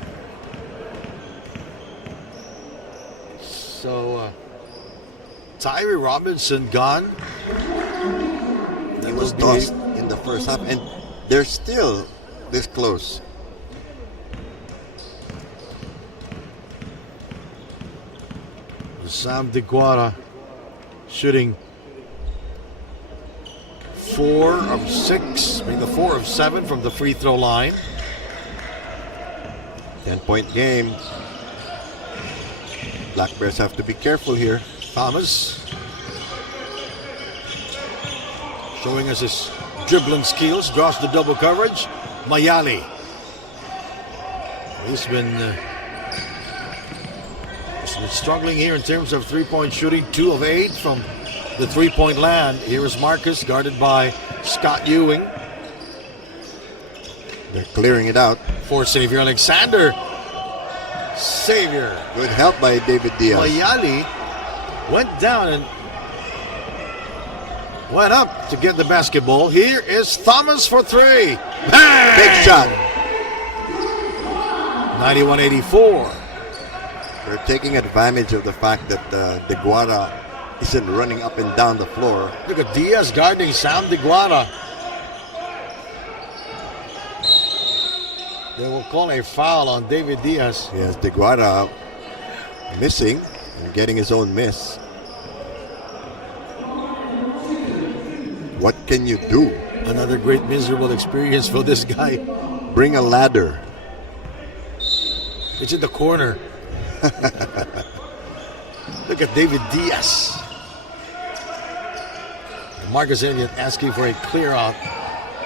So, Tyree Robinson gone. He was tossed in the first half, and they're still this close. Sam DeGuara shooting 4 of 6, being the 4 of 7 from the free throw line. 10-point game. Black Bears have to be careful here. Thomas showing us his dribbling skills, draws the double coverage. Mayali. He's been We're struggling here in terms of three-point shooting. 2 of 8 from the three-point land. Here is Marcus, guarded by Scott Ewing. They're clearing it out. For Xavier Alexander. Xavier. Good help by David Diaz. Mayali went down and went up to get the basketball. Here is Thomas for 3. Bang! Big shot. 91-84. They're taking advantage of the fact that DeGuara isn't running up and down the floor. Look at Diaz guarding Sam DeGuara. They will call a foul on David Diaz. Yes, DeGuara missing and getting his own miss. What can you do? Another great miserable experience for this guy. Bring a ladder. It's in the corner. Look at David Diaz. Marcus Elliott asking for a clear out.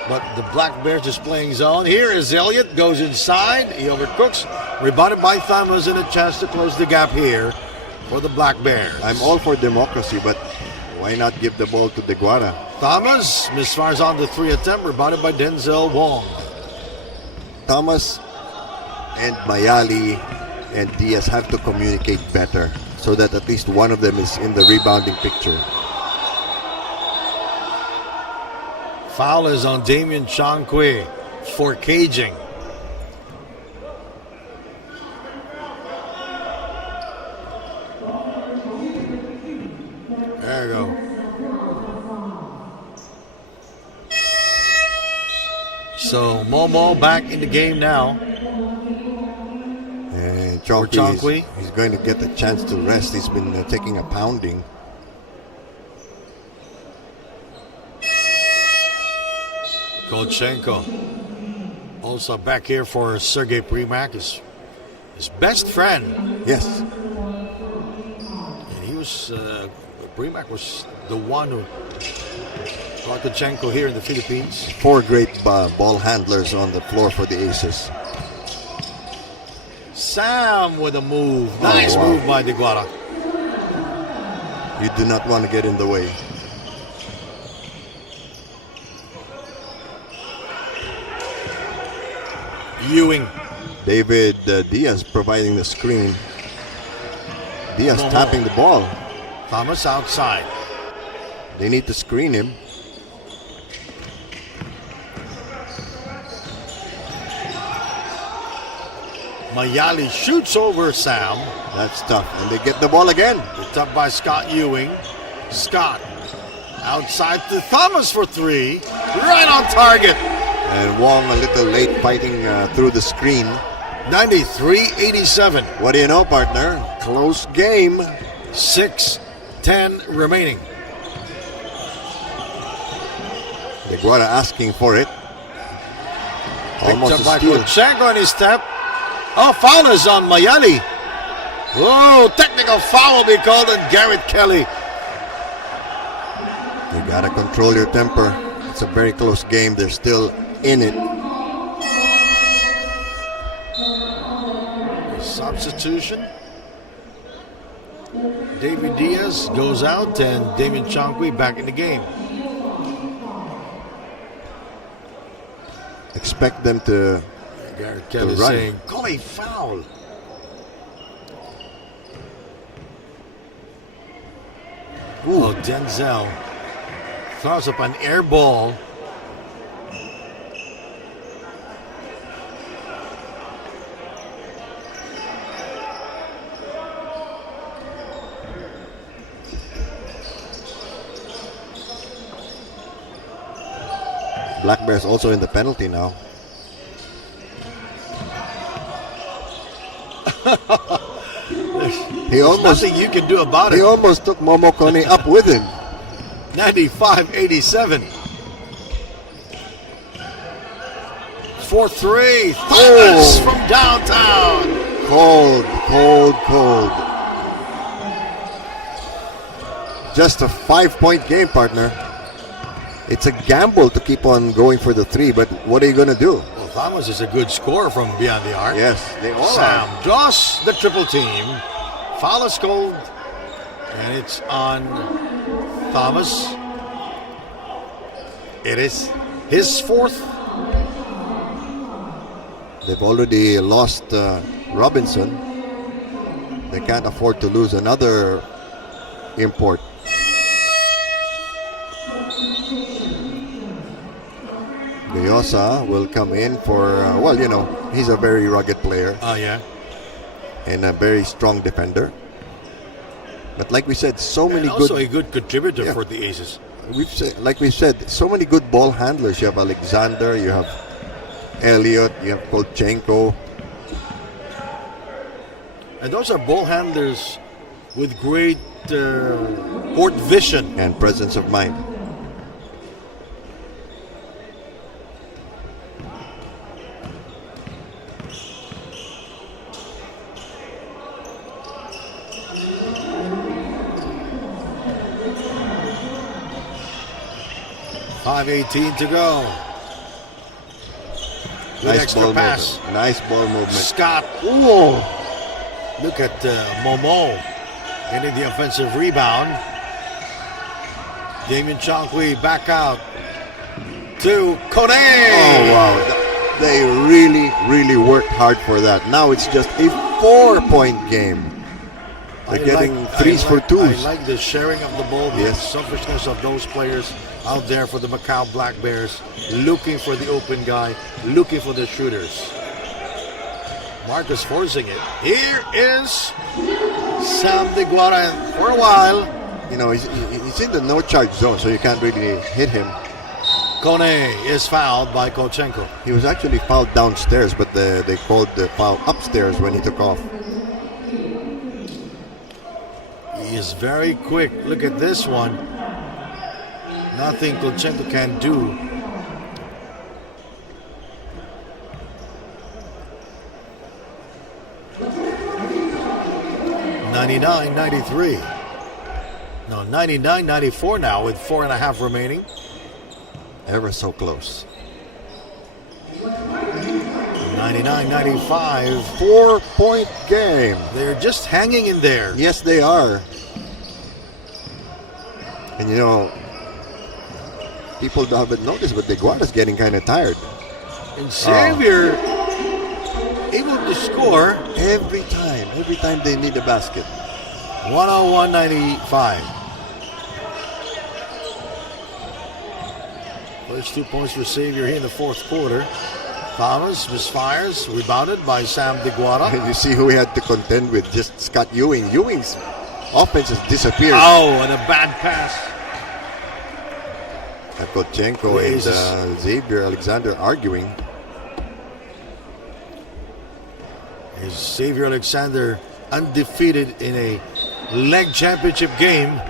But the Black Bears is playing zone. Here is Elliott, goes inside. He overcooks. Rebounded by Thomas and a chance to close the gap here for the Black Bears. I'm all for democracy, but why not give the ball to DeGuara? Thomas misfires on the 3 attempt. Rebounded by Denzel Wong. Thomas and Mayali and Diaz have to communicate better so that at least one of them is in the rebounding picture. Foul is on Damian Chankwe for caging. There you go. So Momo back in the game now. And Chankwe. he's going to get a chance to rest. He's been taking a pounding. Kolchenko also back here for Sergei Primak, his best friend. Yes. And he was, Primak was the one who got Kolchenko here in the Philippines. 4 great ball handlers on the floor for the Aces. Sam with a move. Nice move by DeGuara. You do not want to get in the way. Ewing. David Diaz providing the screen. Diaz tapping the ball. Thomas outside. They need to screen him. Mayali shoots over Sam. That's tough. And they get the ball again. Picked up by Scott Ewing. Scott outside to Thomas for 3. Right on target. And Wong a little late fighting through the screen. 93-87. What do you know, partner? Close game. 6:10 remaining. DeGuara asking for it. Almost Picked a up by steal. Kolchenko on his step. Oh, foul is on Mayali. Oh, technical foul will be called on Garrett Kelly. You gotta control your temper. It's a very close game. They're still in it. Substitution. David Diaz goes out and Damian Chankwe back in the game. Expect them to Garrett Kelly run. saying, call a foul. Oh, Denzel throws up an air ball. Black Bears also in the penalty now. There's nothing you can do about it. He almost took Momo Kone up with him. 95-87. 4-3. Thomas from downtown. Cold, cold, cold. Just a 5-point game, partner. It's a gamble to keep on going for the 3, but what are you going to do? Well, Thomas is a good scorer from beyond the arc. Yes, they all Sam are. Doss, the triple team Foul is called, and it's on Thomas. It is his fourth. They've already lost Robinson. They can't afford to lose another import. Leosa will come in for, well, you know, he's a very rugged player. Oh, yeah. And a very strong defender. But like we said, so many Also good... a good contributor Yeah. for the Aces. Like we said, so many good ball handlers. You have Alexander, you have Elliott, you have Kolchenko. And those are ball handlers with great court vision. And presence of mind. .5:18 to go. Good Nice extra ball pass. movement. Nice ball movement. Scott. Ooh. Look at Momo getting the offensive rebound. Damien Chankwi back out to Kone. Oh, wow. They really worked hard for that. Now it's just a 4-point game. They're getting threes for twos. I like the sharing of the ball, the Yes. selfishness of those players out there for the Macau Black Bears, looking for the open guy, looking for the shooters. Marcus forcing it. Here is Sam Deguara for a while. You know, he's in the no-charge zone, so you can't really hit him. Kone is fouled by Kolchenko. He was actually fouled downstairs, but they called the foul upstairs when he took off. He is very quick. Look at this one. Nothing Kolchenko can do. $99.93. No, $99.94 now with 4.5 remaining. Ever so close. $99.95. 4-point game. They're just hanging in there. Yes, they are. And you know, people haven't noticed, but Deguara's getting kind of tired. And Xavier able to score Every time they need a basket. 101.95. First 2 points for Xavier here in the fourth quarter. Thomas misfires, rebounded by Sam Deguara. And you see who we had to contend with, just Scott Ewing. Ewing's offense has disappeared. Oh, and a bad pass. Kolchenko and Xavier Alexander arguing. Is Xavier Alexander undefeated in a leg championship game?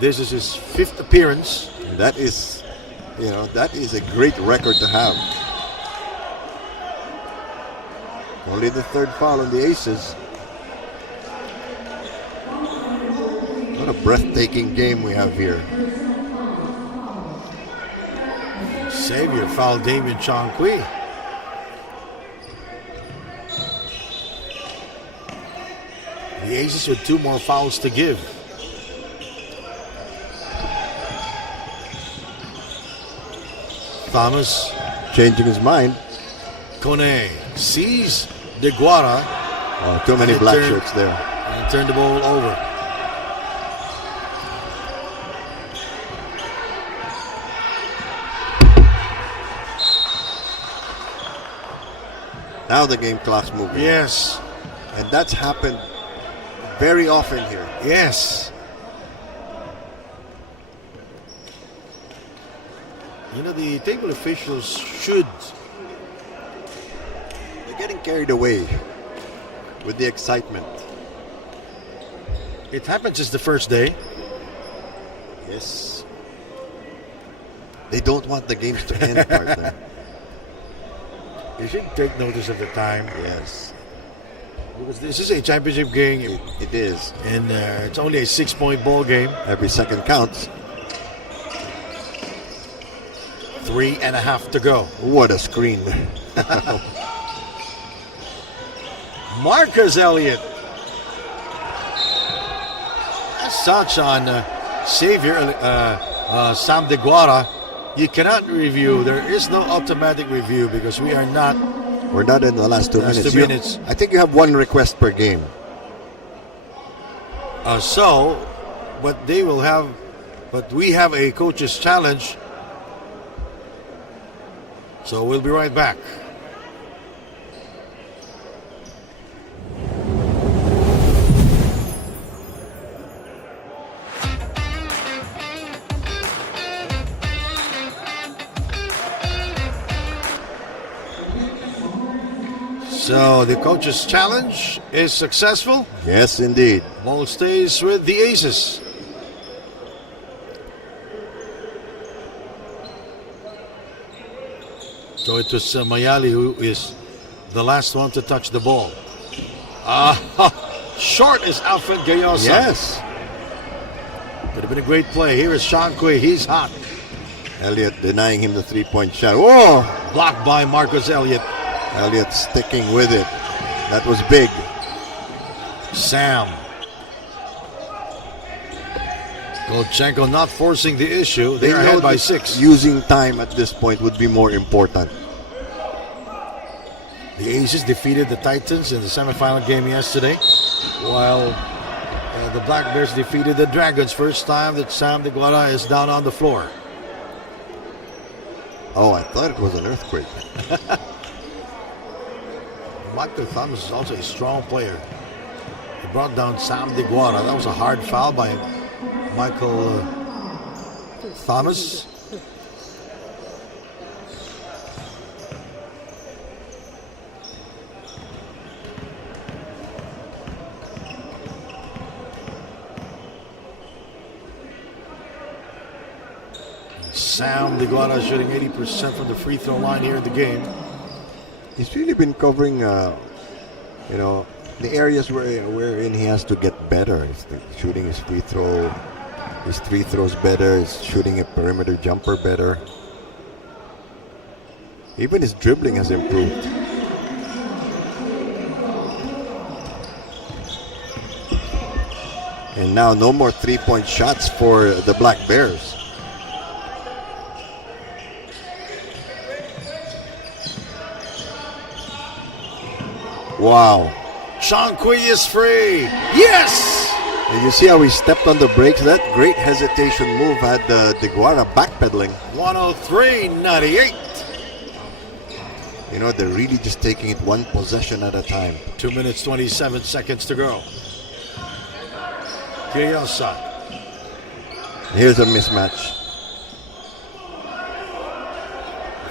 This is his 5th appearance. That is, you know, that is a great record to have. Only the 3rd foul on the Aces. What a breathtaking game we have here. Xavier fouled Damien Chankwi. The Aces with 2 more fouls to give. Thomas Changing his mind. Kone sees Deguara. Oh, too many And black turned- shirts there. And turned the ball over. Now the game clock's moving. Yes. And that's happened very often here. Yes. You know, the table officials should. They're getting carried away with the excitement. It happens just the first day. Yes. They don't want the games to end, partner. You should take notice of the time. Yes. Because this is a championship game. It is. And it's only a 6-point ball game. Every second counts. 3.5 to go. What a screen. Marcus Elliott last touch on Xavier Sam De Guara, you cannot review. There is no automatic review because we're not in the last 2 Last minutes. 2 minutes. I think you have one request per game. but they will have, but we have a coach's challenge. So we'll be right back. So the coach's challenge is successful. Yes, indeed. Ball stays with the Aces. So it was Mayali who is the last one to touch the ball. Short is Alfred Gayosa. Yes. Could have been a great play. Here is Sean Quay. He's hot. Elliott denying him the three-point shot. Whoa! Blocked by Marcus Elliott. Elliott sticking with it. That was big. Sam. Golchenko not forcing the issue. They are ahead by 6. Using time at this point would be more important. The Aces defeated the Titans in the semifinal game yesterday, while the Black Bears defeated the Dragons. First time that Sam De Guara is down on the floor. Oh, I thought it was an earthquake. Michael Thomas is also a strong player. He brought down Sam De Guara. That was a hard foul by Michael Thomas. Sam De Guara shooting 80% from the free throw line here in the game. He's really been covering, the areas wherein he has to get better. He's shooting his free throws better. He's shooting a perimeter jumper better. Even his dribbling has improved. And now no more three-point shots for the Black Bears. Wow. Sean Quay is free. Yes! And you see how he stepped on the brakes? That great hesitation move had De Guara backpedaling. 103-98. They're really just taking it one possession at a time. 2 minutes, 27 seconds to go. Gayosa. Here's a mismatch.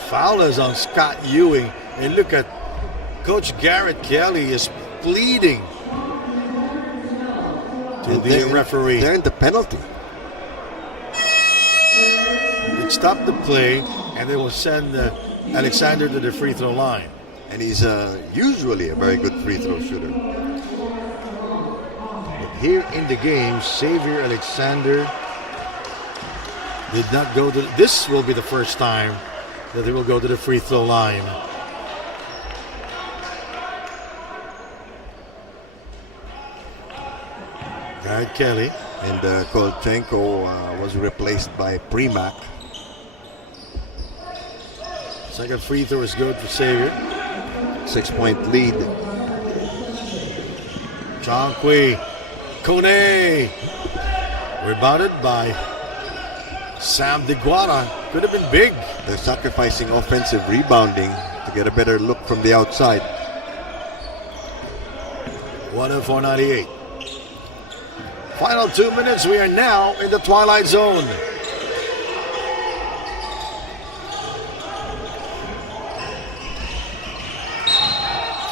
Foul is on Scott Ewing. And look at Coach Garrett Kelly is pleading to the referee. They're in the penalty. They stop the play and they will send Alexander to the free throw line. And he's usually a very good free throw shooter. But here in the game, Xavier Alexander did not go to. This will be the first time that they will go to the free throw line. Garrett Kelly. And Golchenko was replaced by Premack. Second free throw is good for Xavier. 6-point lead. Sean Quay. Kone. Rebounded by Sam De Guara. Could have been big. They're sacrificing offensive rebounding to get a better look from the outside. 104-98. Final 2 minutes. We are now in the twilight zone.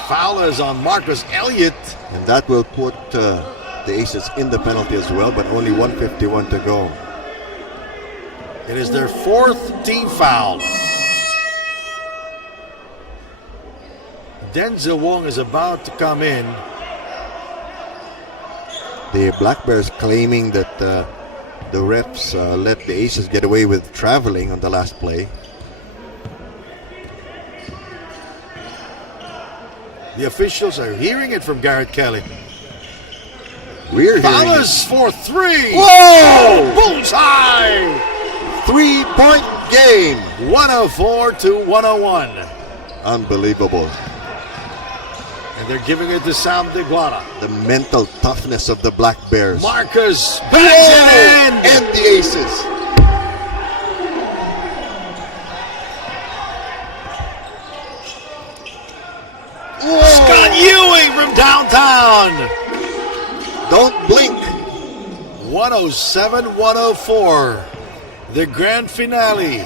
Foul is on Marcus Elliott. And that will put the Aces in the penalty as well, but only 1:51 to go. It is their 4th team foul. Denzel Wong is about to come in. The Black Bears claiming that the refs let the Aces get away with traveling on the last play. The officials are hearing it from Garrett Kelly. We're hearing it. Palace for three. Whoa! Bullseye. 3-point game. 104 to 101. Unbelievable. And they're giving it to Sam DeGuara. The mental toughness of the Black Bears. Marcus backs it in. And the Aces. Scott Ewing from downtown. Don't blink. 107-104. The grand finale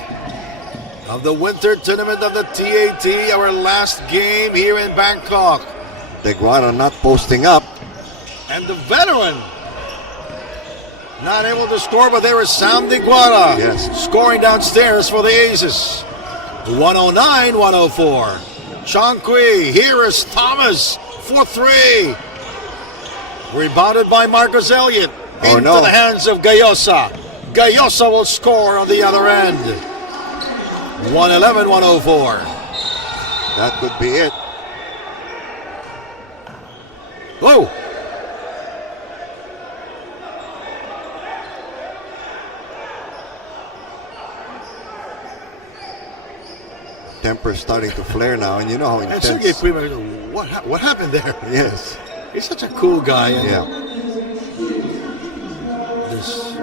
of the winter tournament of the TAT. Our last game here in Bangkok. DeGuara not posting up. And the veteran not able to score, but there is Sam DeGuara. Yes. Scoring downstairs for the Aces. 109-104. Chongqui. Here is Thomas for three. Rebounded by Marcus Elliott. Oh, into no. the hands of Gayosa. Gayosa will score on the other end. 111-104. That could be it. Oh! Temper's starting to flare now, and you know how And intense. Sergei Prima, what happened there? Yes. He's such a cool guy. And Yeah. this,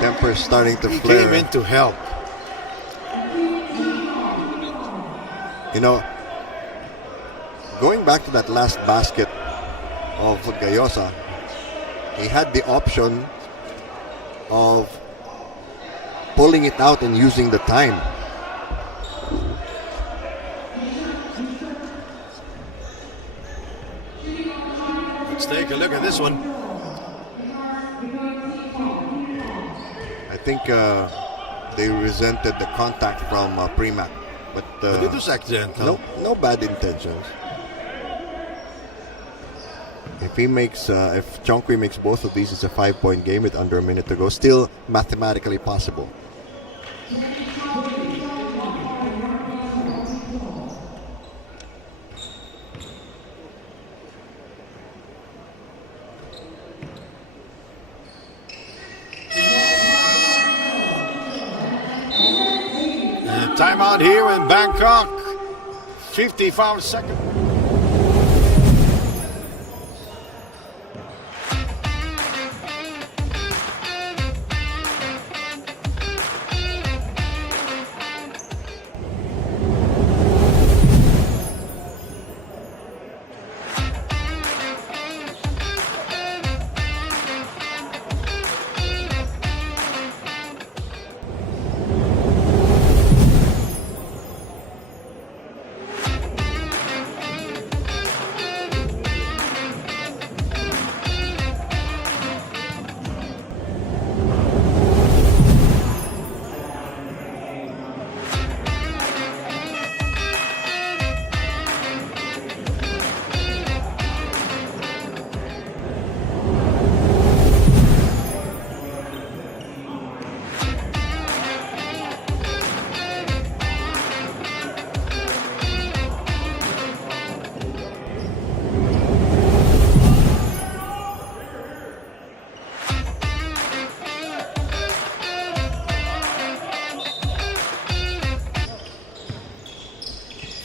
Temper's starting to he flare. came in to help. You know, going back to that last basket of Gayosa, he had the option of pulling it out and using the time. Let's take a look at this one. I think they resented the contact from Premac, but It was accidental. no bad intentions. If if Chongqui makes both of these, it's a 5-point game with under a minute to go. Still mathematically possible. Timeout here in Bangkok. 55 seconds.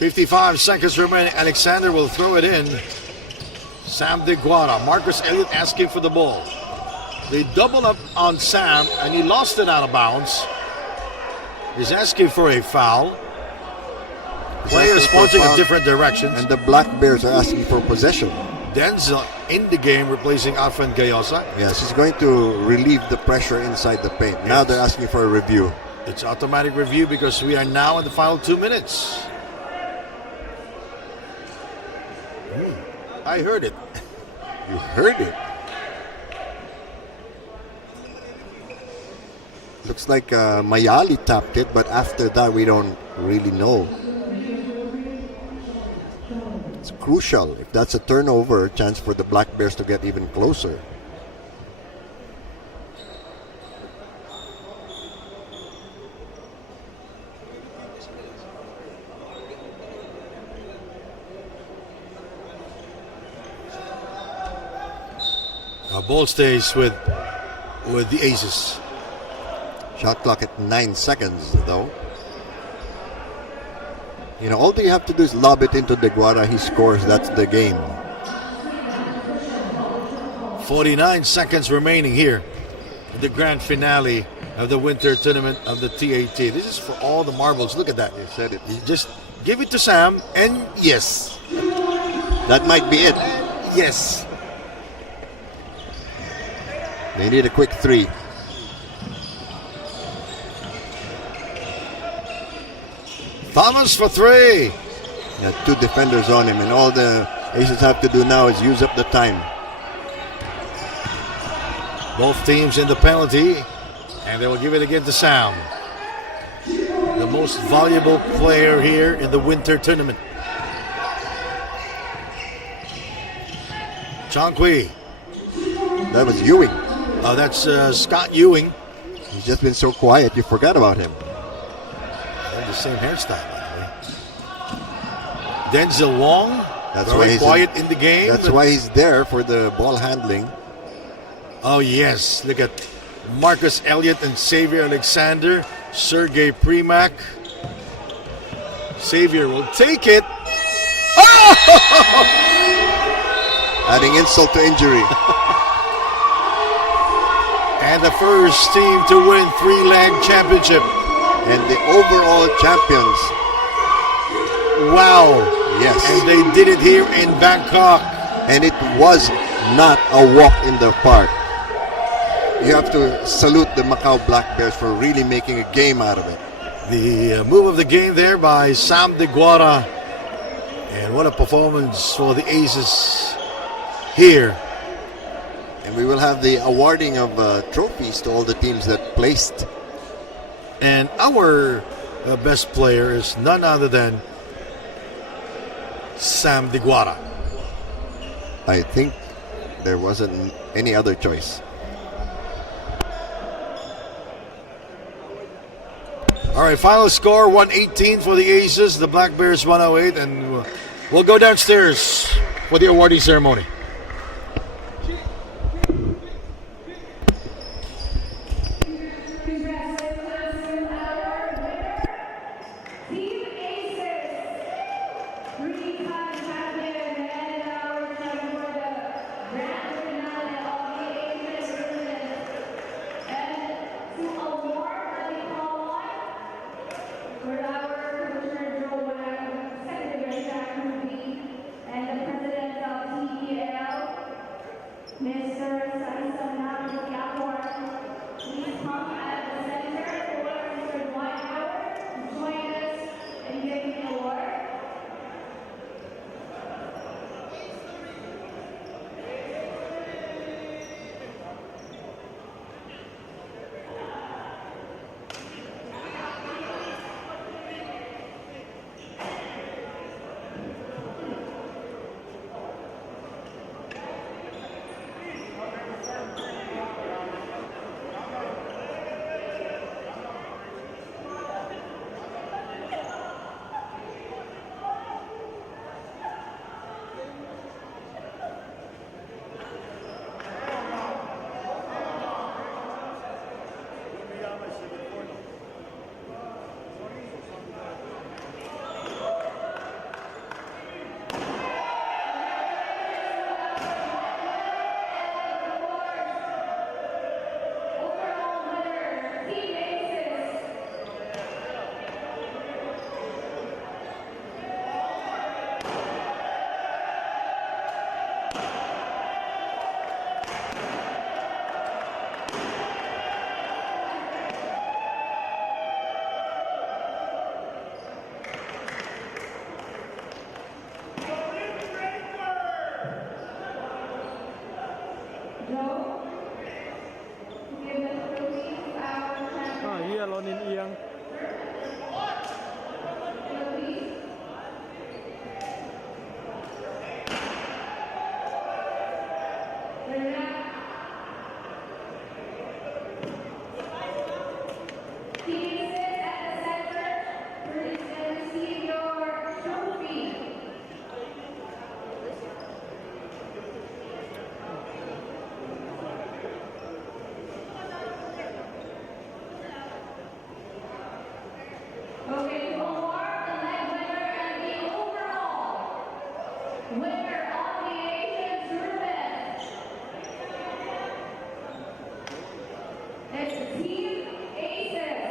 .55 seconds remaining. Alexander will throw it in. Sam DeGuara. Marcus Elliott asking for the ball. They double up on Sam, and he lost it out of bounds. He's asking for a foul. Players pointing in different directions. And the Black Bears are asking for possession. Denzel in the game, replacing Afan Gayosa. Yes, he's going to relieve the pressure inside the paint. Now they're asking for a review. It's automatic review because we are now in the final 2 minutes. I heard it. You heard it. Looks like Mayali tapped it, but after that we don't really know. It's crucial. If that's a turnover, chance for the Black Bears to get even closer. Ball stays with the Aces. Shot clock at 9 seconds, though. You know, all they have to do is lob it into Deguara. He scores. That's the game. 49 seconds remaining here. The grand finale of the winter tournament of the TAT. This is for all the marbles. Look at that. You said it. You just give it to Sam, and yes. That might be it. Yes. They need a quick 3. Thomas for 3. Yeah, 2 defenders on him, and all the Aces have to do now is use up the time. Both teams in the penalty, and they will give it again to Sam, the most valuable player here in the winter tournament. Chongqui. That was Ewing. That's Scott Ewing. He's just been so quiet, you forgot about him. They have the same hairstyle, by the way. Denzel Wong. That's very why he's quiet in the game. That's why he's there for the ball handling. Oh, yes. Look at Marcus Elliott and Xavier Alexander. Sergey Primak. Xavier will take it. Oh! Adding insult to injury. And the first team to win 3-leg championship. And the overall champions. Wow. Yes. And they did it here in Bangkok. And it was not a walk in the park. You have to salute the Macau Black Bears for really making a game out of it. The move of the game there by Sam Deguara. And what a performance for the Aces here. And we will have the awarding of trophies to all the teams that placed. And our best player is none other than Sam Deguara. I think there wasn't any other choice. All right, final score 118 for the Aces, the Black Bears 108, and we'll go downstairs for the awarding ceremony. And the president of TEA It's Team Aces.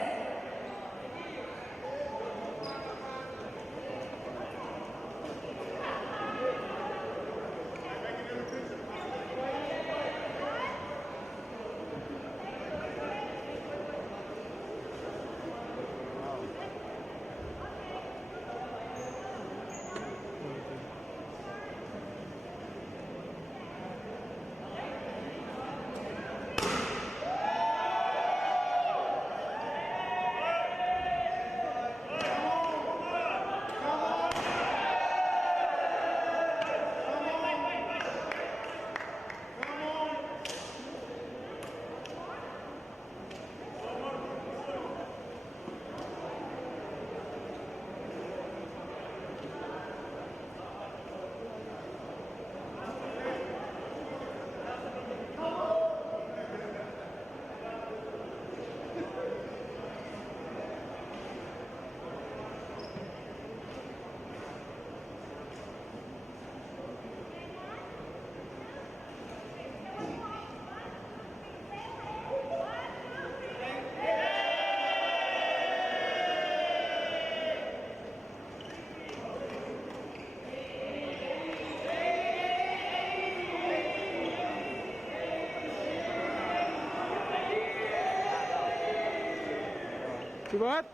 Chị Bớt,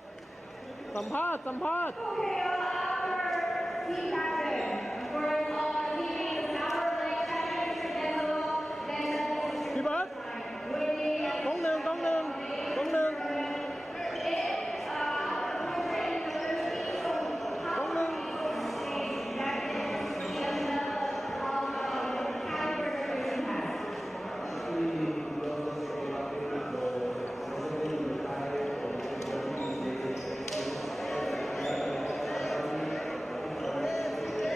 สัมภาษณ์ Okay, our team captain for team Sour Lake Championship and พี่เบิร์ต winning กล้องหนึ่ง Thank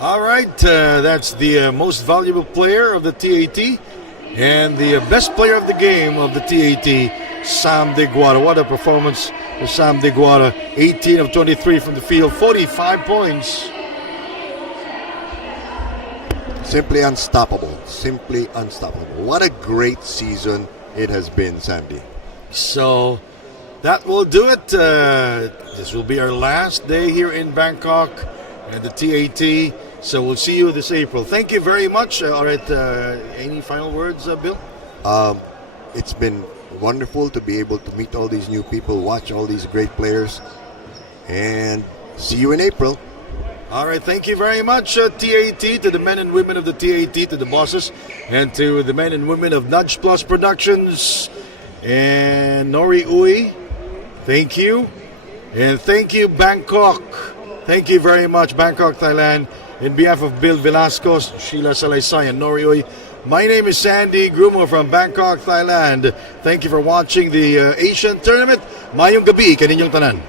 All right, that's the most valuable player of the TAT and the best player of the game of the TAT, Sam Deguara. What a performance for Sam Deguara. 18 of 23 from the field, 45 points. Simply unstoppable. Simply unstoppable. What a great season it has been, Sandy. So that will do it. This will be our last day here in Bangkok and the TAT. So we'll see you this April. Thank you very much. All right, any final words, Bill? It's been wonderful to be able to meet all these new people, watch all these great players, and see you in April. All right, thank you very much, TAT, to the men and women of the TAT, to the bosses, and to the men and women of Nudge Plus Productions. And Nori Uy, thank you. And thank you, Bangkok. Thank you very much, Bangkok, Thailand. In behalf of Bill Velasco, Sheila Salaysay, and Nori Uy, my name is Sandy Grumo from Bangkok, Thailand. Thank you for watching the Asian Tournament. Mayong gabi kaninyong tanan.